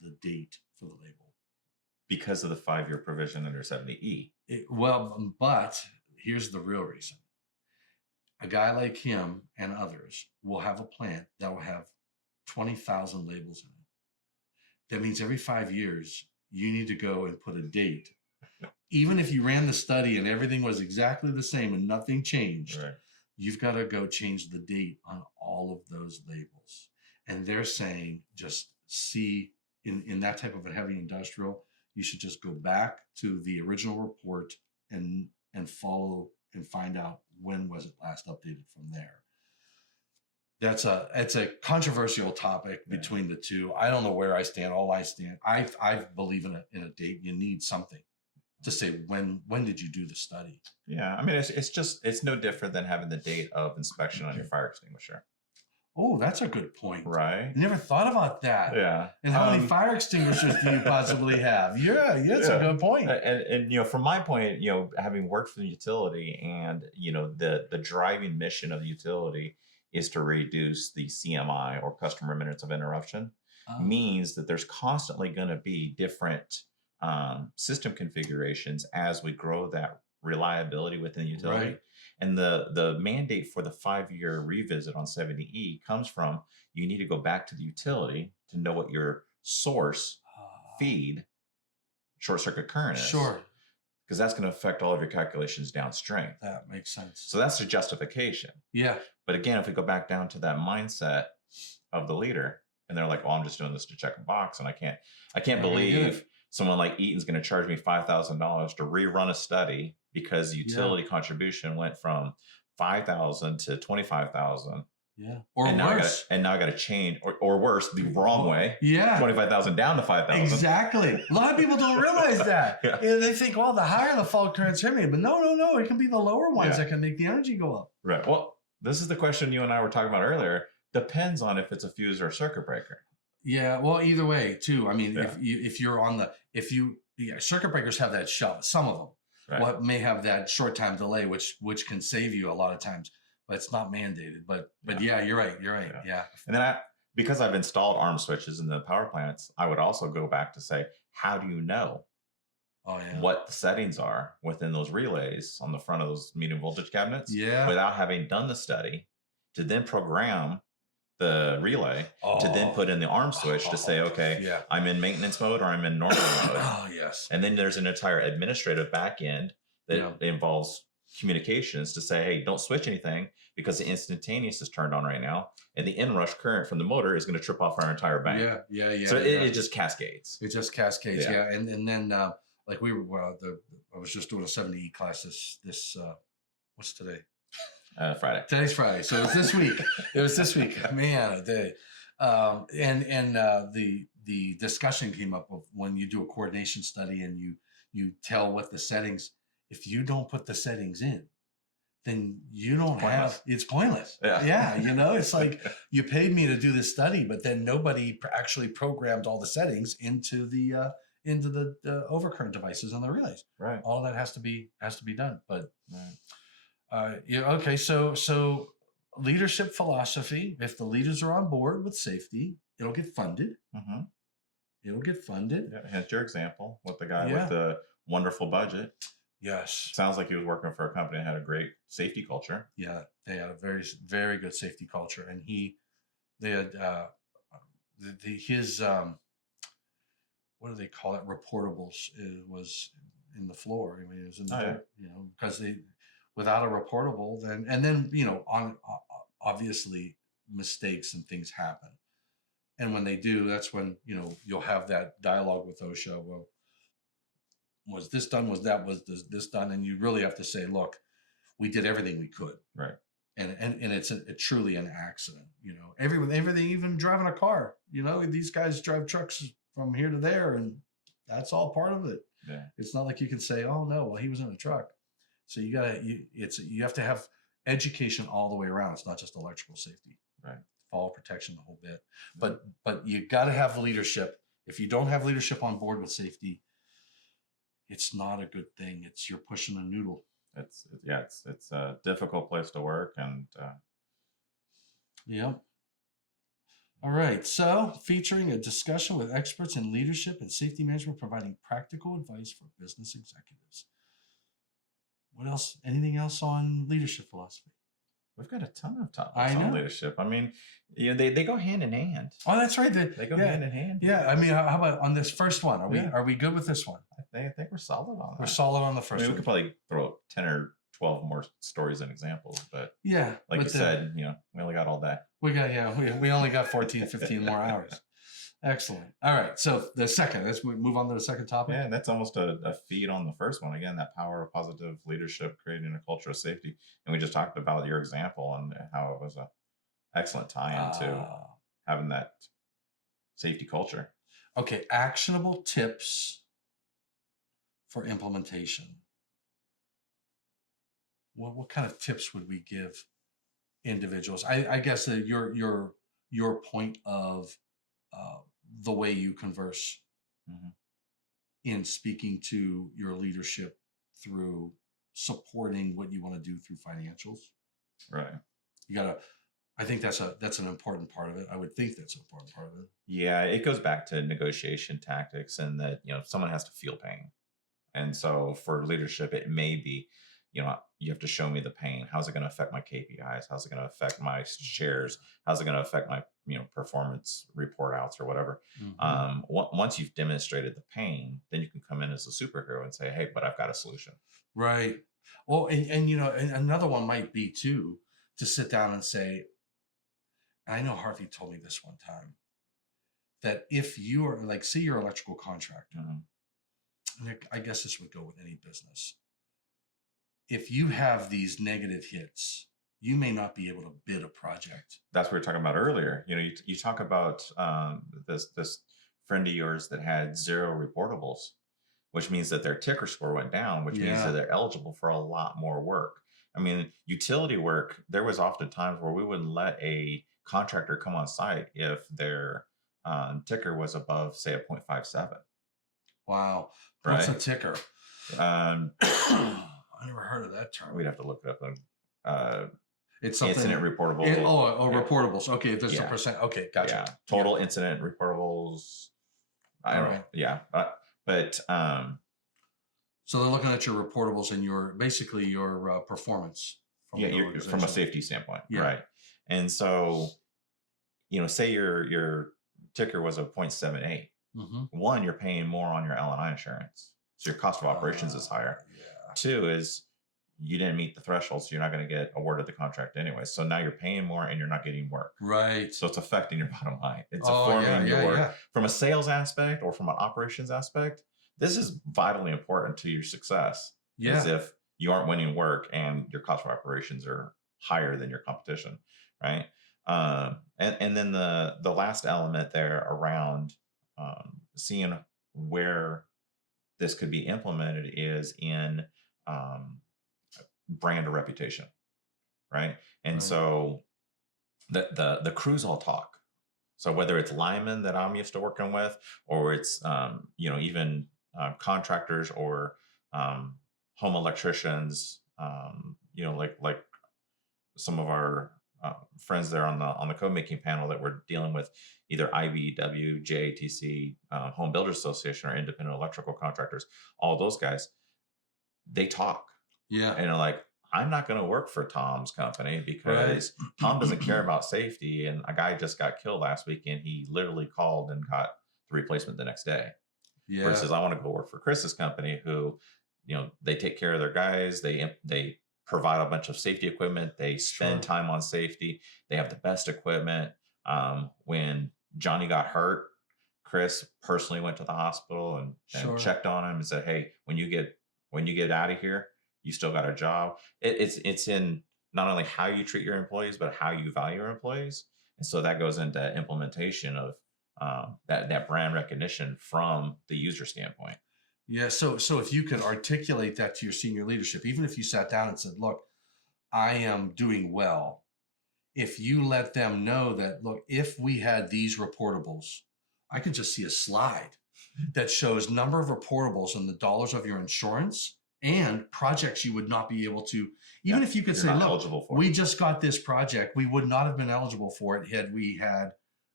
the date for the label because of the 5-year provision under 70E. But here's the real reason. A guy like him and others will have a plant that will have 20,000 labels in it. That means every 5 years, you need to go and put a date. Even if you ran the study and everything was exactly the same and nothing changed, you've got to go change the date on all of those labels. And they're saying, just see, in that type of a heavy industrial, you should just go back to the original report and follow and find out when was it last updated from there. It's a controversial topic between the two. I don't know where I stand. I believe in a date. You need something to say when did you do the study. Yeah, I mean it's no different than having the date of inspection on your fire extinguisher. Oh, that's a good point. Right. Never thought about that. Yeah. And how many fire extinguishers do you possibly have? Yeah, that's a good point. And from my point, having worked for the utility and, the driving mission of the utility is to reduce the CMI, or customer minutes of interruption, means that there's constantly going to be different system configurations as we grow that reliability within the utility. Right. And the mandate for the 5-year revisit on 70E comes from, you need to go back to the utility to know what your source feed short circuit current is. Sure. Because that's going to affect all of your calculations downstream. That makes sense. So that's the justification. Yeah. But again, if we go back down to that mindset of the leader, and they're like, well, I'm just doing this to check a box, and I can't believe someone like Eaton's going to charge me $5,000 to rerun a study because the utility contribution went from 5,000 to 25,000. Yeah. Or worse. Now I got to change, or worse, the wrong way. Yeah. 25,000 down to 5,000. Exactly. A lot of people don't realize that. They think, well, the higher the fault currents hit me. But no. It can be the lower ones that can make the energy go up. Right. Well, this is the question you and I were talking about earlier. Depends on if it's a fuse or a circuit breaker. Yeah. Well, either way, too. I mean, if you're on circuit breakers have that shove. Some of them. Right. What may have that short time delay, which can save you a lot of times, but it's not mandated. But yeah, you're right. Yeah. And then because I've installed arm switches in the power plants, I would also go back to say, how do you know what the settings are within those relays on the front of those medium voltage cabinets? Yeah. Without having done the study to then program the relay to then put in the arm switch to say, okay, I'm in maintenance mode or I'm in normal mode. Oh, yes. And then there's an entire administrative back end that involves communications to say, hey, don't switch anything because the instantaneous is turned on right now. And the inrush current from the motor is going to trip off our entire bank. Yeah. So it just cascades. It just cascades, yeah. And then like I was just doing a 70E class this what's today? Friday. Today's Friday. So it was this week. Man, a day. And the discussion came up of when you do a coordination study and you tell what the settings, if you don't put the settings in, then you don't it's pointless. Yeah. It's like you paid me to do this study, but then nobody actually programmed all the settings into the overcurrent devices on the relays. Right. All of that has to be done. But okay. So leadership philosophy. If the leaders are on board with safety, it'll get funded. Mm-hmm. It'll get funded. Yeah, hence your example with the guy with the wonderful budget. Yes. Sounds like he was working for a company that had a great safety culture. Yeah, they had a very, very good safety culture, and they had his what do they call it? Reportables. It was in the floor. I mean, it was in the because without a reportable, then on obviously mistakes and things happen, and when they do, that's when you'll have that dialogue with OSHA. Well, was this done? Was this done? And you really have to say, look, we did everything we could. Right. And it's truly an accident. Everything, even driving a car, these guys drive trucks from here to there, and that's all part of it. Yeah. It's not like you can say, oh no, well, he was in a truck. So you have to have education all the way around. It's not just electrical safety, right? Fall protection, the whole bit. But you got to have leadership. If you don't have leadership on board with safety, it's not a good thing. You're pushing a noodle. It's a difficult place to work, and yep. All right. So, featuring a discussion with experts in leadership and safety management, providing practical advice for business executives. What else? Anything else on leadership philosophy? We've got a ton of topics on leadership. I mean, they go hand in hand. Oh, that's right. They go hand in hand. Yeah. I mean, how about on this first one? Are we good with this one? I think we're solid on that. We're solid on the first one. We could probably throw 10 or 12 more stories and examples, but yeah, like you said, we only got all day. We only got 14, 15 more hours. Excellent. All right. So let's move on to the second topic. Yeah, that's almost a feed on the first one. Again, that power of positive leadership, creating a culture of safety. And we just talked about your example and how it was an excellent tie-in to having that safety culture. Okay. Actionable tips for implementation. What kind of tips would we give individuals? I guess that your point of the way you converse in speaking to your leadership through supporting what you want to do through financials. Right. I think that's an important part of it. I would think that's an important part of it. Yeah, it goes back to negotiation tactics, and that someone has to feel pain. And so for leadership, it may be, you have to show me the pain. How's it going to affect my KPIs? How's it going to affect my shares? How's it going to affect my, performance report outs or whatever? Mm-hmm. Once you've demonstrated the pain, then you can come in as a superhero and say, hey, but I've got a solution. Right. Well, and another one might be too, to sit down and say, I know Harvey told me this one time, that if you are say you're an electrical contractor, and I guess this would go with any business. If you have these negative hits, you may not be able to bid a project. That's what we were talking about earlier. You talk about this friend of yours that had 0 reportables, which means that their ticker score went down, which means that they're eligible for a lot more work. I mean, utility work, there was often times where we wouldn't let a contractor come on site if their ticker was above, say, a 0.57. Wow. Right? What's a ticker? I never heard of that term. We'd have to look it up. It's something incident reportable. Reportables. Okay, there's a percent. Okay, gotcha. Yeah. Total incident reportables. I don't know. Yeah, but so they're looking at your reportables and your performance. From a safety standpoint, right? And so, say your ticker was a 0.78. Mm-hmm. 1, you're paying more on your L&I insurance, so your cost of operations is higher. 2 is you didn't meet the threshold, so you're not going to get awarded the contract anyway. So now you're paying more and you're not getting work. Right. So it's affecting your bottom line. It's affecting your work. From a sales aspect or from an operations aspect, this is vitally important to your success. Yeah. As if you aren't winning work and your cost of operations are higher than your competition, right? And then the last element there around seeing where this could be implemented is in brand or reputation, right? And so the crews all talk. So whether it's linemen that I'm used to working with, or it's even contractors or home electricians, like some of our friends there on the code making panel that we're dealing with, either IBEW, JATC, Home Builders Association, or independent electrical contractors. All those guys, they talk. Yeah. And they're like, I'm not going to work for Tom's company because Tom doesn't care about safety. And a guy just got killed last week and he literally called and got the replacement the next day. Yeah. Versus I want to go work for Chris's company, who, they take care of their guys. They provide a bunch of safety equipment. They spend time on safety. They have the best equipment. When Johnny got hurt, Chris personally went to the hospital and Sure. checked on him and said, "Hey, when you get out of here, you still got a job." It's in not only how you treat your employees, but how you value your employees, and so that goes into implementation of that brand recognition from the user standpoint. Yeah. So if you could articulate that to your senior leadership, even if you sat down and said, "Look, I am doing well," if you let them know that, look, if we had these reportables, I could just see a slide that shows number of reportables and the dollars of your insurance and projects you would not be able to, even if you could You're say, not look, eligible for we it. just got this project. We would not have been eligible for it had we had,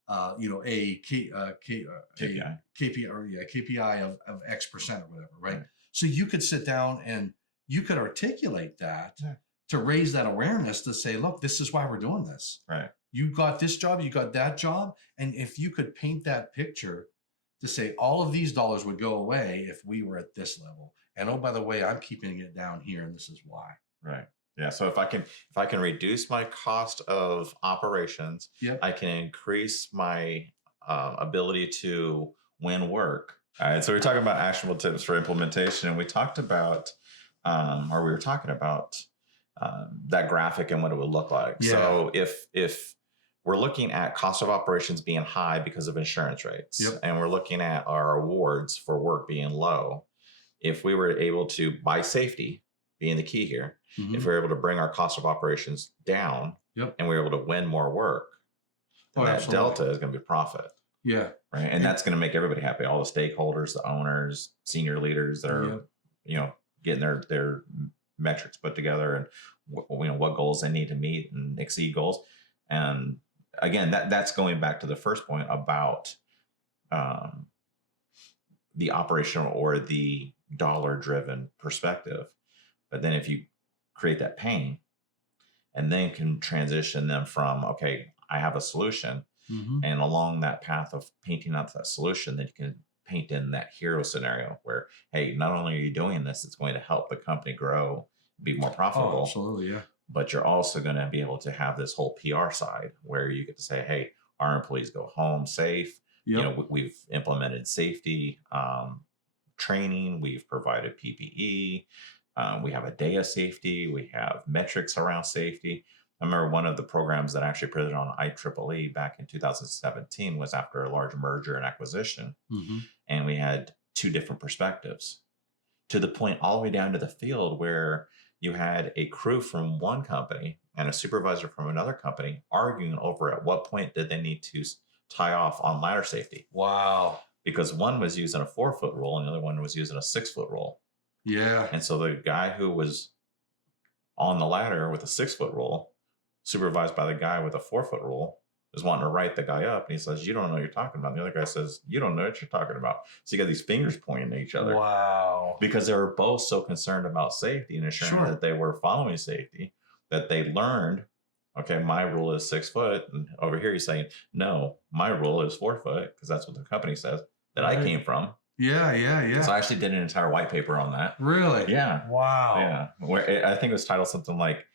a KPI. KPI of X percent or whatever, right? Right. So you could sit down and you could articulate that Yeah. to raise that awareness to say, look, this is why we're doing this. Right. You got this job, you got that job. And if you could paint that picture to say all of these dollars would go away if we were at this level. And oh, by the way, I'm keeping it down here and this is why. Right. Yeah. So if I can reduce my cost of operations, Yep. I can increase my ability to win work. All right. So we're talking about actionable tips for implementation, and we talked about, or we were talking about that graphic and what it would look like. Yeah. So if we're looking at cost of operations being high because of insurance rates, Yep. and we're looking at our awards for work being low, if we were able to, by safety being the key here, Mhm. if we're able to bring our cost of operations down, Yep. and we're able to win more work, then that Absolutely. delta is going to be profit. Yeah. Right. And that's going to make everybody happy. All the stakeholders, the owners, senior leaders that are, Yep. Getting their metrics put together and what goals they need to meet and exceed goals. And again, that's going back to the first point about the operational or the dollar driven perspective. But then if you create that pain and then can transition them from, okay, I have a solution, Mhm. and along that path of painting out that solution, then you can paint in that hero scenario where, hey, not only are you doing this, it's going to help the company grow, be more Oh, profitable, absolutely. Yeah. but you're also going to be able to have this whole PR side where you get to say, hey, our employees go home safe. Yep. We've implemented safety training. We've provided PPE. We have a day of safety. We have metrics around safety. I remember one of the programs that actually presented on IEEE back in 2017 was after a large merger and acquisition. Mhm. And we had two different perspectives, to the point all the way down to the field where you had a crew from one company and a supervisor from another company arguing over at what point did they need to tie off on ladder safety. Wow. Because one was using a 4-foot rule and the other one was using a 6-foot rule. Yeah. And so the guy who was on the ladder with a 6-foot rule, supervised by the guy with a 4-foot rule, is wanting to write the guy up. And he says, you don't know what you're talking about. And the other guy says, you don't know what you're talking about. So you got these fingers pointing at each other. Wow. Because they were both so concerned about safety and ensuring Sure. that they were following safety, that they learned, okay, my rule is 6 foot. And over here, he's saying, no, my rule is 4 foot, because that's what the company says that I Right. came from. Yeah. Yeah. Yeah. So I actually did an entire white paper on that. Really? Yeah. Wow. Yeah. Where I think it was titled something like,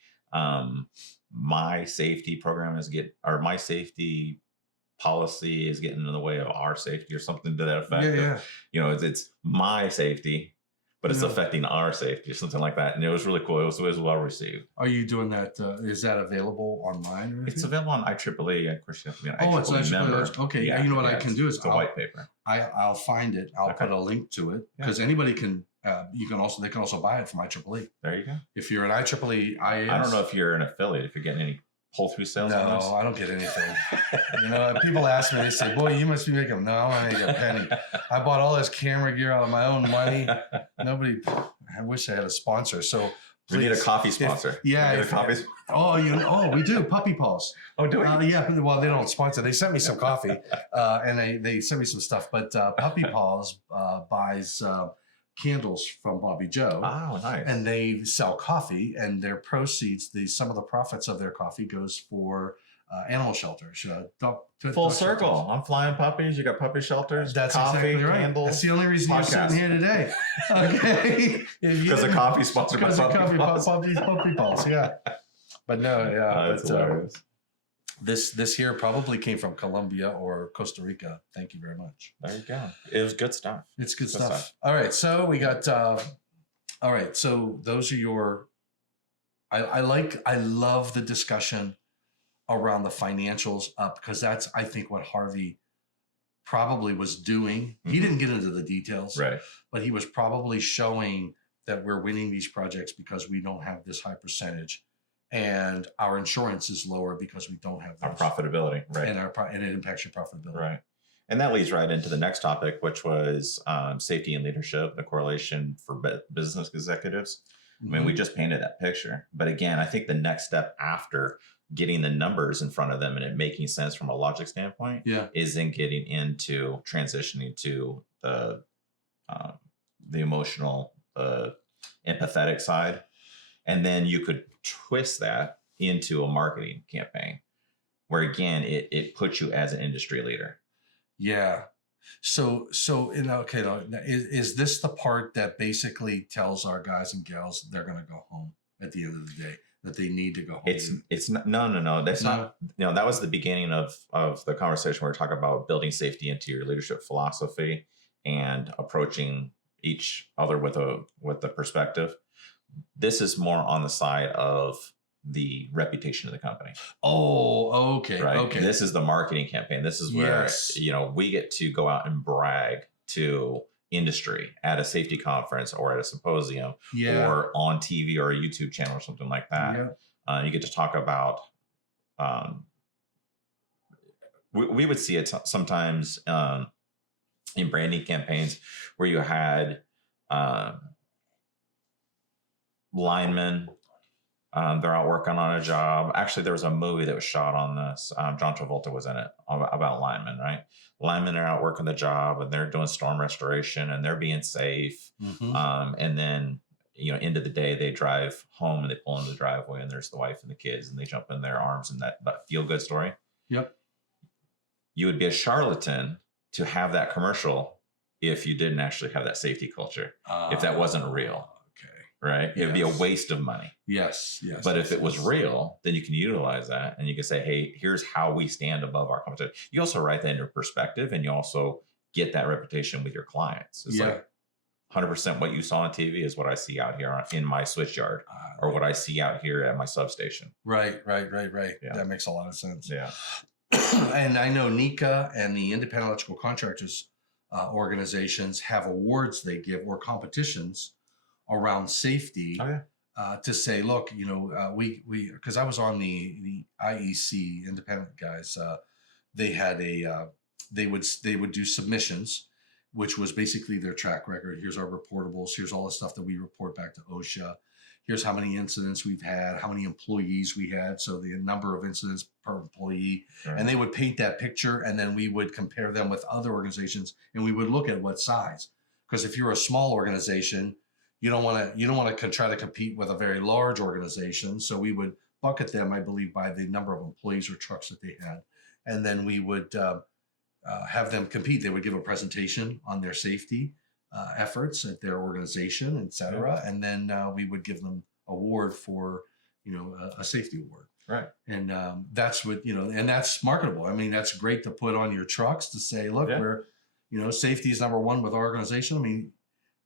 my safety program or my safety policy is getting in the way of our safety, or something to that effect. Yeah. Yeah. It's my safety, but it's Yeah. affecting our safety, or something like that. And it was really cool. It was well received. Are you doing that? Is that available online or anything? It's available on IEEE. Of course, you have to be an Oh, it's IEEE actually member. okay. You know what I can do is it's a white paper. I'll find it. I'll Okay. put a link to it Yeah. because anybody can. They can also buy it from IEEE. There you go. If you're an IEEE IAS, I don't know if you're an affiliate, if you're getting any pull-through sales on No, this. I don't get anything. People ask me, they say, "Boy, you must be making." No, I don't make a penny. I bought all this camera gear out of my own money. Nobody. I wish I had a sponsor. So We need a please, coffee sponsor. We need a coffee. we do Puppy Paws. Oh, do we? Yeah, well, they don't sponsor. They sent me some coffee, and they sent me some stuff. But Puppy Paws buys candles from Bobby Joe, Oh, nice. and they sell coffee. And their proceeds, some of the profits of their coffee goes for animal shelters. Full dog circle. shelters. I'm flying puppies. You got puppy shelters. That's coffee, exactly right. candles. That's the only reason podcast. you're sitting here today. Okay, Because of coffee sponsored by because of Puppy coffee, Paws. puppy balls. Yeah, but no, yeah, That's hilarious. This here probably came from Colombia or Costa Rica. Thank you very much. There you go. It was good stuff. It's good stuff. All right, so we got. All right, so those are your. I love the discussion around the financials up because that's I think what Harvey probably was doing. He didn't get into the details, Right. but he was probably showing that we're winning these projects because we don't have this high percentage, and our insurance is lower because we don't have Our those. profitability, right? And it impacts your profitability, Right. And that leads right into the next topic, which was safety and leadership, the correlation for business executives. I mean, we just painted that picture. But again, I think the next step after getting the numbers in front of them and it making sense from a logic standpoint is in getting into transitioning to the emotional, empathetic side. And then you could twist that into a marketing campaign where, again, it puts you as an industry leader. Yeah. So okay, is this the part that basically tells our guys and gals they're going to go home at the end of the day, that they need to go home? It's not, no. That's not, that was the beginning of the conversation where we're talking about building safety into your leadership philosophy and approaching each other with a perspective. This is more on the side of the reputation of the company. Oh, okay. Right. Okay. This is the marketing campaign. This is where, we get to go out and brag to industry at a safety conference or at a symposium or on TV or a YouTube channel or something like that. You get to talk about, we would see it sometimes in branding campaigns where you had linemen. They're out working on a job. Actually, there was a movie that was shot on this. John Travolta was in it about linemen, right? Linemen are out working the job and they're doing storm restoration and they're being safe. And then, end of the day, they drive home and they pull into the driveway and there's the wife and the kids and they jump in their arms and that feel good story. Yep. You would be a charlatan to have that commercial if you didn't actually have that safety culture, if that wasn't real. Right? It would be a waste of money. Yes. But if it was real, then you can utilize that and you can say, hey, here's how we stand above our competition. You also write that into perspective and you also get that reputation with your clients. It's like 100% what you saw on TV is what I see out here in my switch yard or what I see out here at my substation. Right. Yeah. That makes a lot of sense. Yeah. And I know NECA and the Independent Electrical Contractors organizations have awards they give or competitions around safety to say, look, we because I was on the IEC independent guys, they had they would do submissions, which was basically their track record. Here's our reportables. Here's all the stuff that we report back to OSHA. Here's how many incidents we've had, how many employees we had. So the number of incidents per employee, and they would paint that picture and then we would compare them with other organizations and we would look at what size, because if you're a small organization, you don't want to try to compete with a very large organization. So we would bucket them, I believe, by the number of employees or trucks that they had. And then we would have them compete. They would give a presentation on their safety efforts at their organization, et cetera. And then we would give them award for, a safety award. Right. And that's what, and that's marketable. I mean, that's great to put on your trucks to say, look, we're, safety is number one with our organization. I mean,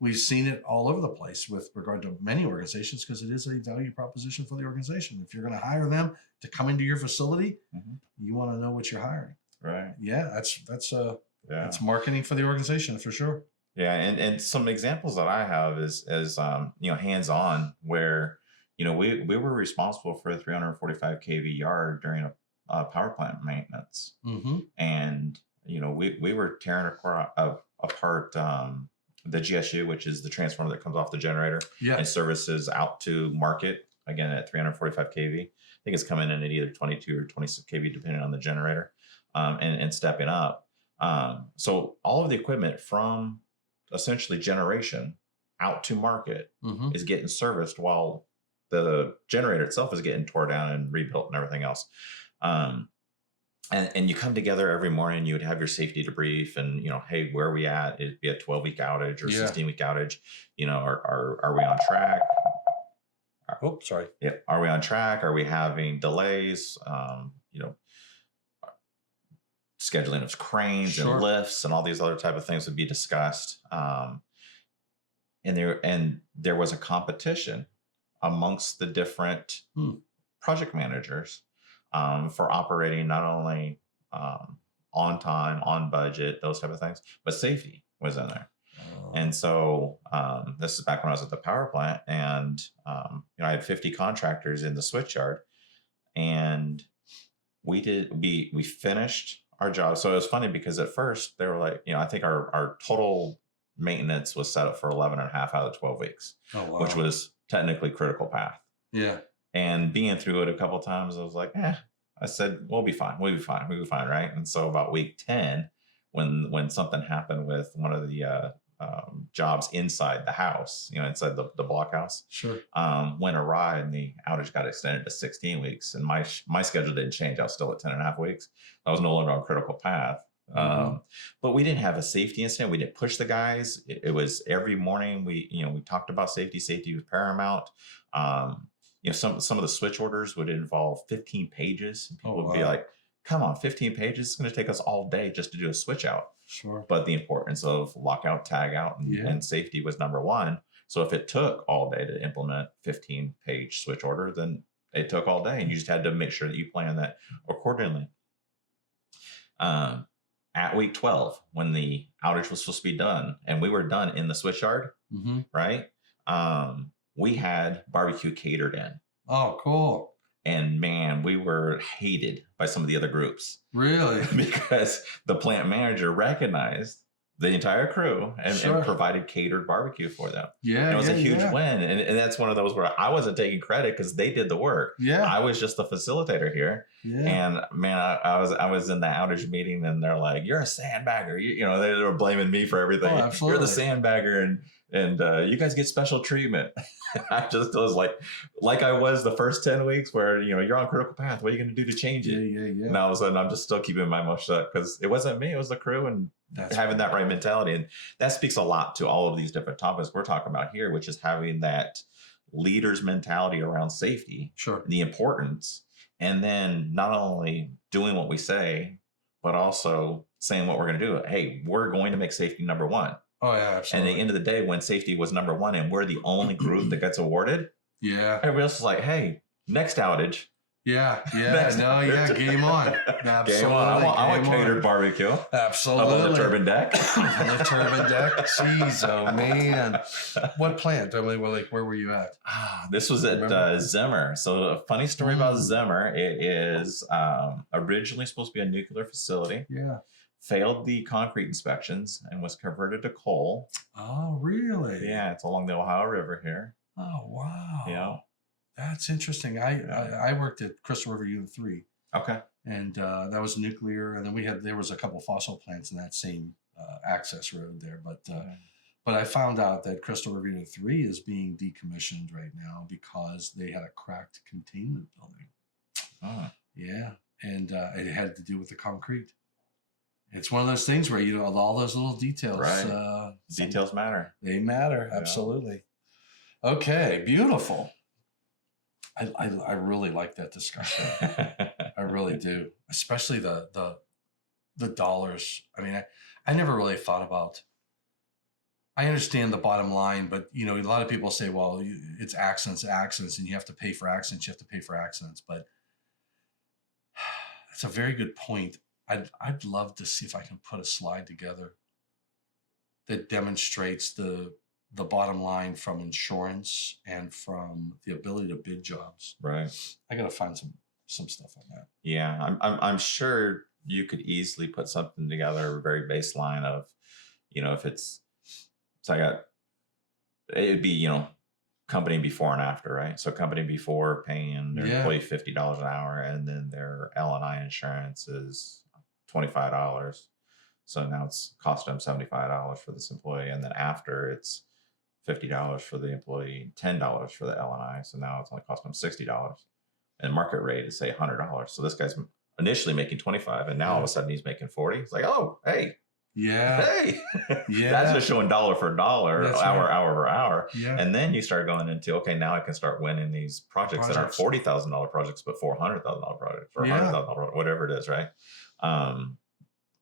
we've seen it all over the place with regard to many organizations because it is a value proposition for the organization. If you're going to hire them to come into your facility, you want to know what you're hiring. Right. Yeah, that's marketing for the organization for sure. Yeah, and some examples that I have is hands-on where we were responsible for a 345 kV yard during a power plant maintenance, and we were tearing apart. The GSU, which is the transformer that comes off the generator and services out to market, again, at 345 kV. I think it's coming in at either 22 or 26 kV, depending on the generator, and stepping up. So all of the equipment from essentially generation out to market is getting serviced while the generator itself is getting tore down and rebuilt and everything else. And you come together every morning, you would have your safety debrief and, hey, where are we at? It'd be a 12-week outage or 16-week outage. Are we on track? Oh, sorry. Yeah. Are we on track? Are we having delays? scheduling of cranes and Sure. lifts and all these other type of things would be discussed. And there was a competition amongst the different project managers for operating not only on time, on budget, those type of things, but safety was in there. And so this is back when I was at the power plant, and I had 50 contractors in the switchyard, and we finished our job. So it was funny because at first they were like, I think our total maintenance was set up for 11 and a half out of 12 weeks, which was technically critical path. Yeah. And being through it a couple of times, I was like, I said, we'll be fine. We'll be fine. Right. And so about week 10, when something happened with one of the jobs inside the house, inside the blockhouse, sure, went awry, and the outage got extended to 16 weeks. And my schedule didn't change. I was still at 10 and a half weeks. I was no longer on critical path. But we didn't have a safety incident. We didn't push the guys. It was every morning we talked about safety. Safety was paramount. Some of the switch orders would involve 15 pages. And people would be like, come on, 15 pages? It's going to take us all day just to do a switch out. Sure. But the importance of lockout, tag out, and safety was number one. So if it took all day to implement 15-page switch order, then it took all day. And you just had to make sure that you plan that accordingly. At week 12, when the outage was supposed to be done, and we were done in the switch yard, right? We had barbecue catered in. Oh, cool. And man, we were hated by some of the other groups. Really? Because the plant manager recognized the entire crew and provided catered barbecue for them. Yeah. And it was a huge win. And that's one of those where I wasn't taking credit because they did the work. Yeah. I was just the facilitator here. Yeah. And man, I was in the outage meeting, and they're like, "You're a sandbagger." They were blaming me for everything. Oh, absolutely. You're the sandbagger, and you guys get special treatment. I just was like I was the first 10 weeks where, you're on critical path. What are you going to do to change it? Yeah. And all of a sudden I'm just still keeping my mouth shut because it wasn't me, it was the crew, and having that right mentality. And that speaks a lot to all of these different topics we're talking about here, which is having that leader's mentality around safety, the importance, and then not only doing what we say, but also saying what we're going to do. Hey, we're going to make safety number one. Oh, yeah, absolutely. And at the end of the day, when safety was number one and we're the only group that gets awarded, everybody else is like, hey, next outage. Yeah. Game on. Absolutely. Game on. I want catered barbecue. Absolutely. Up on the turbine deck. On the turbine deck. Jeez, oh man. What plant? I mean, where were you at? This was at Zimmer. So a funny story about Zimmer. It is originally supposed to be a nuclear facility. Yeah. Failed the concrete inspections and was converted to coal. Oh, really? Yeah, it's along the Ohio River here. Oh, wow. Yeah. That's interesting. I worked at Crystal River Unit 3. Okay. And that was nuclear. And then there was a couple fossil plants in that same access road there. But I found out that Crystal River Unit 3 is being decommissioned right now because they had a cracked containment building. Oh. Yeah. And it had to do with the concrete. It's one of those things where, all those little details. Right. Details matter. They matter. Absolutely. Yeah. Okay. Beautiful. I really like that discussion. I really do. Especially the dollars. I mean, I never really thought about, I understand the bottom line, but a lot of people say, well, it's accidents, and you have to pay for accidents. But that's a very good point. I'd love to see if I can put a slide together that demonstrates the bottom line from insurance and from the ability to bid jobs. Right. I got to find some stuff on that. Yeah, I'm sure you could easily put something together, a very baseline of, if it's, so it'd be, company before and after, right? So company before paying their employee $50 an hour, and then their L&I insurance is $25. So now it's cost them $75 for this employee. And then after, it's $50 for the employee, $10 for the L&I. So now it's only cost them $60. And market rate is, say, $100. So this guy's initially making $25, and now all of a sudden he's making $40. It's like, oh, hey. Yeah. Hey. Yeah. That's just showing dollar for dollar, hour for hour. Yeah. And then you start going into, okay, now I can start winning these projects that aren't $40,000 projects, but $400,000 projects or $100,000, whatever it is, right?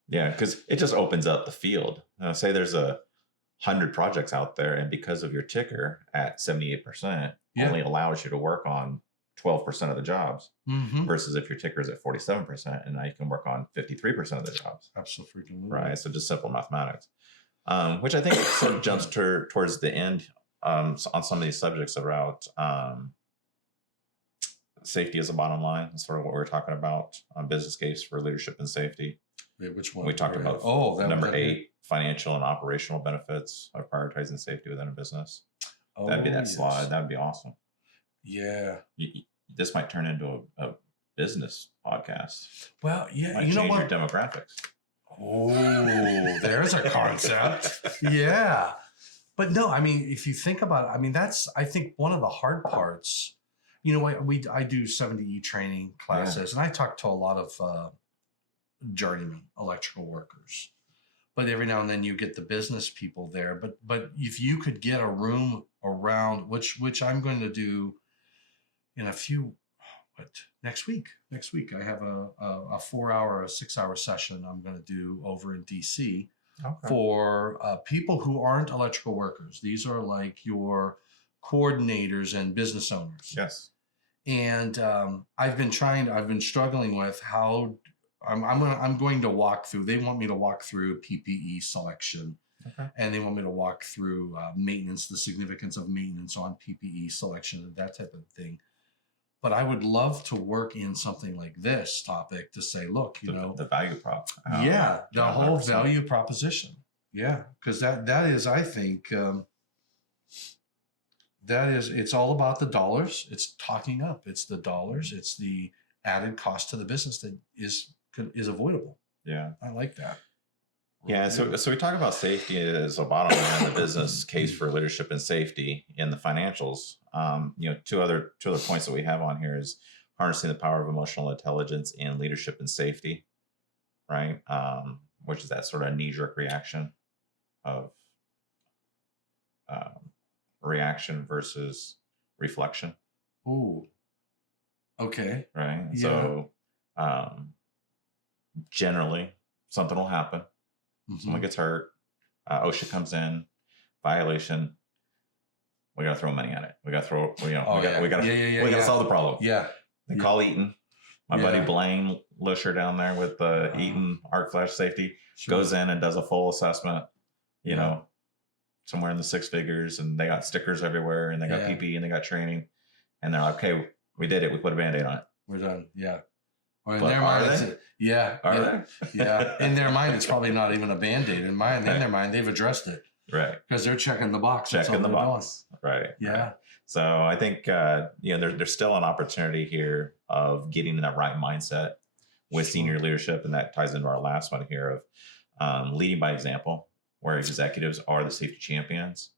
Yeah, because it just opens up the field. Say there's 100 projects out there, and because of your ticker at 78%, Yeah. only allows you to work on 12% of the jobs. Mm-hmm. Versus if your ticker is at 47%, and now you can work on 53% of the jobs. Absolutely. Right. So just simple mathematics, which I think sort of jumps towards the end on some of these subjects about safety as a bottom line. That's sort of what we're talking about on business case for leadership and safety. Wait, which one? We talked about number 8, financial and operational benefits of prioritizing safety within a business. That'd be that slide. That'd be awesome. Yeah. This might turn into a business podcast. Well, yeah. Might you know change what? your demographics. Oh, there's a concept. Yeah. But no, I mean, if you think about it, I mean, that's, I think, one of the hard parts. You know, I do 70E training classes, and I talk to a lot of journeyman electrical workers. But every now and then you get the business people there. But if you could get a room around, which I'm going to do in a few, next week I have a 4-hour, a 6-hour session I'm going to do over in DC for people who aren't electrical workers. These are like your coordinators and business owners. Yes. And I've been struggling with how I'm going to walk through. They want me to walk through PPE selection, and they want me to walk through maintenance, the significance of maintenance on PPE selection, and that type of thing. But I would love to work in something like this topic to say, look, the value prop. Yeah, the whole value proposition. Yeah, because that is, I think, it's all about the dollars. It's talking up. It's the dollars. It's the added cost to the business that is avoidable. Yeah, I like that. Yeah, so we talk about safety as a bottom line in the business case for leadership and safety in the financials. Two other points that we have on here is harnessing the power of emotional intelligence in leadership and safety, right? Which is that sort of knee-jerk reaction of reaction versus reflection. Ooh. Okay. Right. Yeah. So generally something will happen. Mm-hmm. Someone gets hurt. OSHA comes in, violation. We got to throw money at it. We got to throw, we got to solve the problem. Yeah. They call Eaton. My buddy Blaine Lusher down there with Eaton Arc Flash Safety goes in and does a full assessment, somewhere in the 6 figures, and they got stickers everywhere, and they got PPE, and they got training, and they're like, okay, we did it. We put a Band-Aid on it. We're done. Yeah. Or in but their mind, they? In their mind, it's probably not even a Band-Aid. In their mind, they've addressed it. Right. Because they're checking the box. Checking the box. Right. Yeah. Right. So I think, there's still an opportunity here of getting in that right mindset with senior leadership. And that ties into our last one here of leading by example, where executives are the safety champions.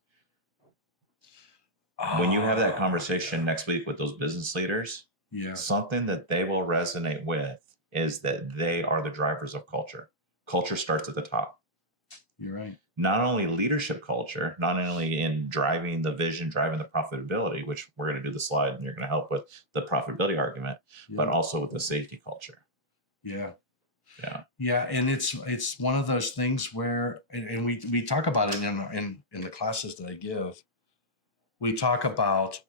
When you have that conversation next week with those business leaders, something that they will resonate with is that they are the drivers of culture. Culture starts at the top. You're right. Not only leadership culture, not only in driving the vision, driving the profitability, which we're going to do the slide and you're going to help with the profitability argument, but also with the safety culture. Yeah. Yeah. Yeah. And it's one of those things where, and we talk about it in the classes that I give. We talk about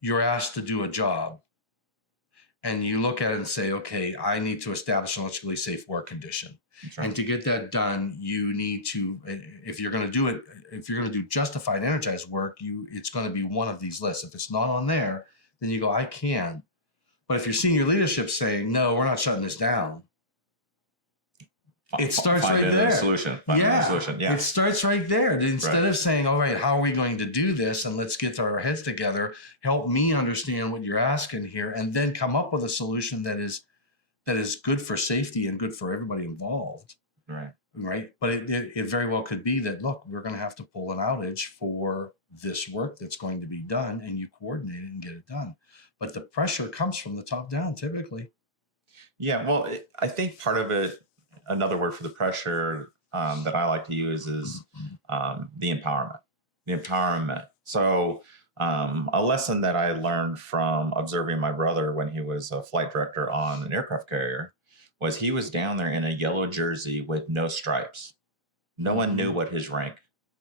you're asked to do a job and you look at it and say, okay, I need to establish an electrically safe work condition. Right. And to get that done, you need to, if you're going to do it, if you're going to do justified energized work, it's going to be one of these lists. If it's not on there, then you go, I can. But if your senior leadership saying, no, we're not shutting this down. It starts right there. Solution. Yeah. It starts right there. Instead of saying, all right, how are we going to do this? And let's get our heads together. Help me understand what you're asking here, and then come up with a solution that is good for safety and good for everybody involved. Right. But it very well could be that, look, we're going to have to pull an outage for this work that's going to be done, and you coordinate it and get it done. But the pressure comes from the top down typically. Yeah. Well, I think part of it, another word for the pressure that I like to use is the empowerment. So a lesson that I learned from observing my brother when he was a flight director on an aircraft carrier was he was down there in a yellow jersey with no stripes. No one knew what his rank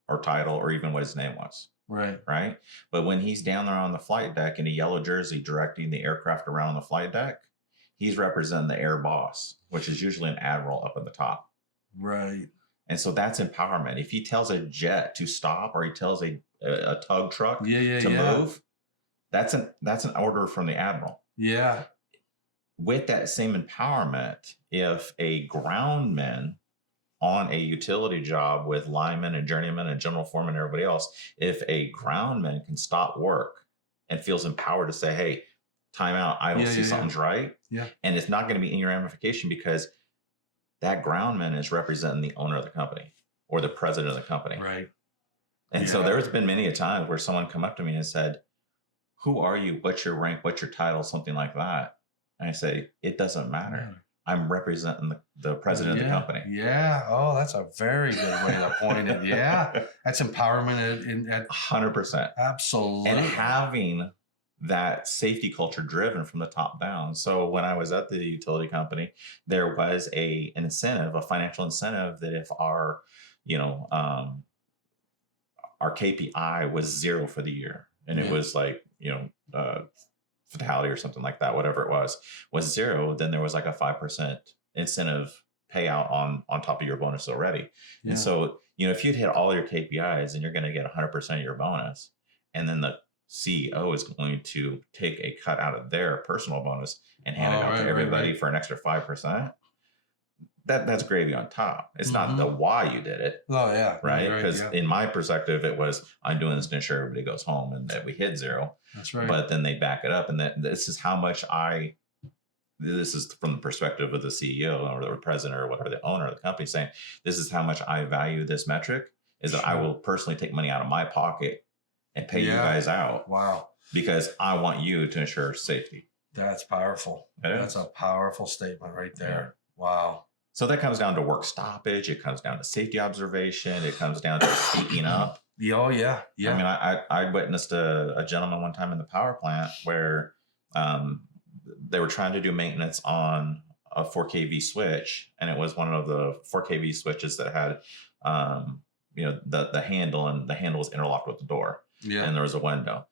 or title or even what his name was. Right. Right. But when he's down there on the flight deck in a yellow jersey directing the aircraft around the flight deck, he's representing the air boss, which is usually an admiral up at the top. Right. And so that's empowerment. If he tells a jet to stop or he tells a tug truck to move, that's an order from the admiral. Yeah. With that same empowerment, if a groundman on a utility job with linemen and journeymen and general foreman and everybody else, if a groundman can stop work and feels empowered to say, hey, time out, I don't see something's right. Yeah. And it's not going to be in your ramification because that groundman is representing the owner of the company or the president of the company. Right. And so there's been many a time where someone come up to me and said, who are you? What's your rank? What's your title? Something like that. And I say, it doesn't matter. I'm representing the president of the company. Yeah. Oh, that's a very good way to point it. Yeah. That's empowerment at 100%. Absolutely. And having that safety culture driven from the top down. So when I was at the utility company, there was an incentive, a financial incentive that if our KPI was 0 for the year, and it was like, fatality or something like that, whatever it was 0, then there was like a 5% incentive payout on top of your bonus already. Yeah. And so, if you'd hit all your KPIs and you're going to get 100% of your bonus, and then the CEO is going to take a cut out of their personal bonus and hand it out to everybody for an extra 5%, that's gravy on top. It's not the why you did it. Oh, yeah. Right? Because in my perspective, it was, I'm doing this to ensure everybody goes home and that we hit 0. That's right. But then they back it up. And this is how much this is from the perspective of the CEO or the president or whatever, the owner of the company, saying, this is how much I value this metric, is that I will personally take money out of my pocket and pay you guys out. Wow. Because I want you to ensure safety. That's powerful. That's a powerful statement right there. Yeah. Wow. So that comes down to work stoppage. It comes down to safety observation. It comes down to speaking up. Oh, yeah. Yeah. I mean, I witnessed a gentleman one time in the power plant where they were trying to do maintenance on a 4 kV switch. And it was one of the 4 kV switches that had, the handle, and the handle was interlocked with the door. Yeah. And there was a window.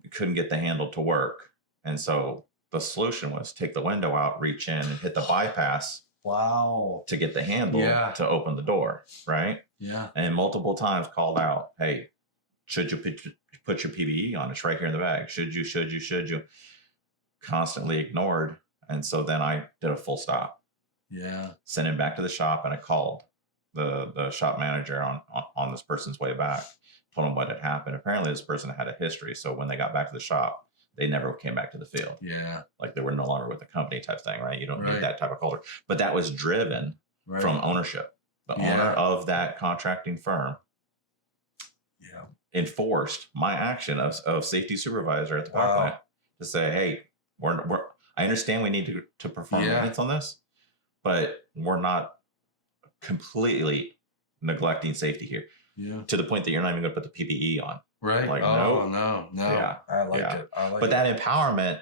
You couldn't get the handle to work. And so the solution was take the window out, reach in and hit the bypass. Wow. To get the handle to open the door, right? Yeah. And multiple times called out, hey, should you put your PPE on? It's right here in the bag. Should you? Constantly ignored. And so then I did a full stop. Yeah. Sent him back to the shop, and I called the shop manager on this person's way back, told him what had happened. Apparently this person had a history. So when they got back to the shop, they never came back to the field. Yeah. Like they were no longer with the company type thing, right? You don't need that type of culture. But that was driven from ownership. The owner of that contracting firm enforced my action of safety supervisor at the power plant to say, hey, I understand we need to perform maintenance on this, but we're not completely neglecting safety here. Yeah. To the point that you're not even going to put the PPE on. Right. Like, no. Yeah. I like it. But that empowerment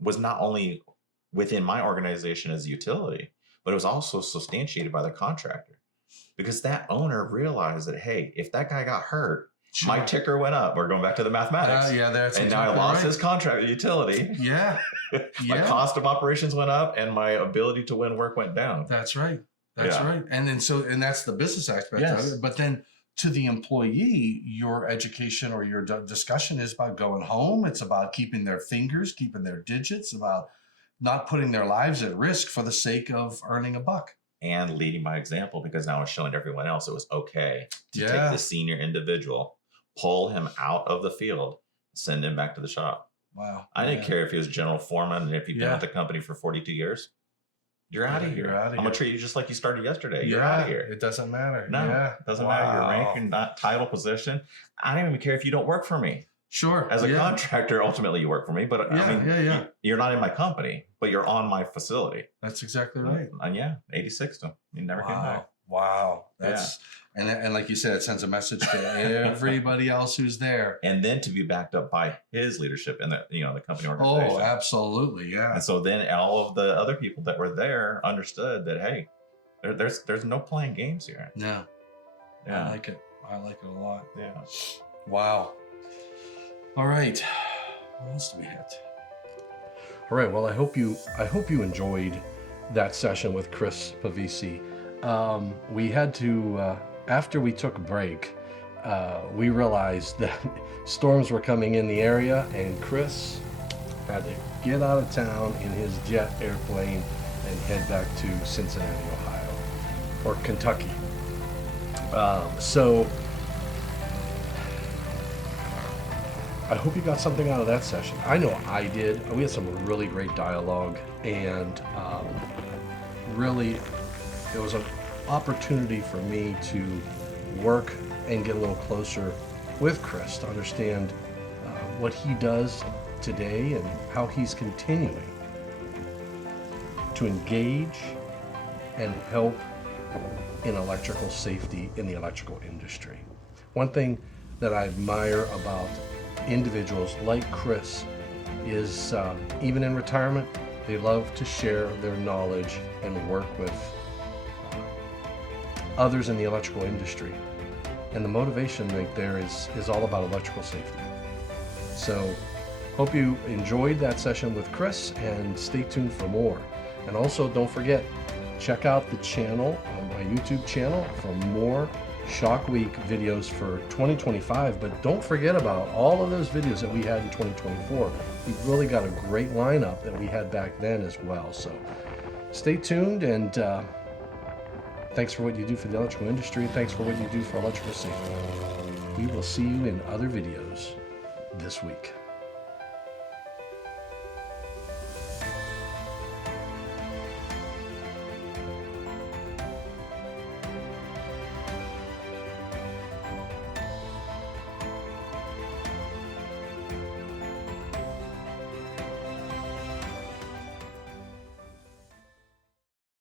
was not only within my organization as a utility, but it was also substantiated by the contractor, because that owner realized that, hey, if that guy got hurt, my ticker went up. We're going back to the mathematics. That's and now I lost his contract utility. Yeah. My cost of operations went up, and my ability to win work went down. That's right. That's right. And then that's the business aspect of it. But then to the employee, your education or your discussion is about going home. It's about keeping their fingers, keeping their digits, about not putting their lives at risk for the sake of earning a buck. And leading by example, because now I was showing everyone else it was okay to take the senior individual, pull him out of the field, send him back to the shop. Wow. I didn't care if he was general foreman and if he'd been at the company for 42 years. You're out of here. I'm going to treat you just like you started yesterday. You're out of here. It doesn't matter. No, it doesn't matter your rank and not title, position. I don't even care if you don't work for me. Sure. As a contractor, ultimately you work for me, but you're not in my company, but you're on my facility. That's exactly right. And 86 to him. He never came back. Wow. That's and like you said, it sends a message to everybody else who's there. And then to be backed up by his leadership and the company Oh, organization. absolutely. Yeah. And so then all of the other people that were there understood that, hey, there's no playing games here. Yeah. Yeah. I like it. I like it a lot. Yeah. Wow. All right. What else do we have? All right. Well, I hope you enjoyed that session with Chris Pavese. We had to after we took a break, we realized that storms were coming in the area, and Chris had to get out of town in his jet airplane and head back to Cincinnati, Ohio, or Kentucky. So I hope you got something out of that session. I know I did. We had some really great dialogue, and really it was an opportunity for me to work and get a little closer with Chris to understand what he does today and how he's continuing to engage and help in electrical safety in the electrical industry. One thing that I admire about individuals like Chris is even in retirement, they love to share their knowledge and work with others in the electrical industry. And the motivation right there is all about electrical safety. So hope you enjoyed that session with Chris, and stay tuned for more. And also don't forget, check out the channel, my YouTube channel, for more ShockWeek videos for 2025. But don't forget about all of those videos that we had in 2024. We've really got a great lineup that we had back then as well. So stay tuned, and thanks for what you do for the electrical industry. Thanks for what you do for electrical safety. We will see you in other videos this week.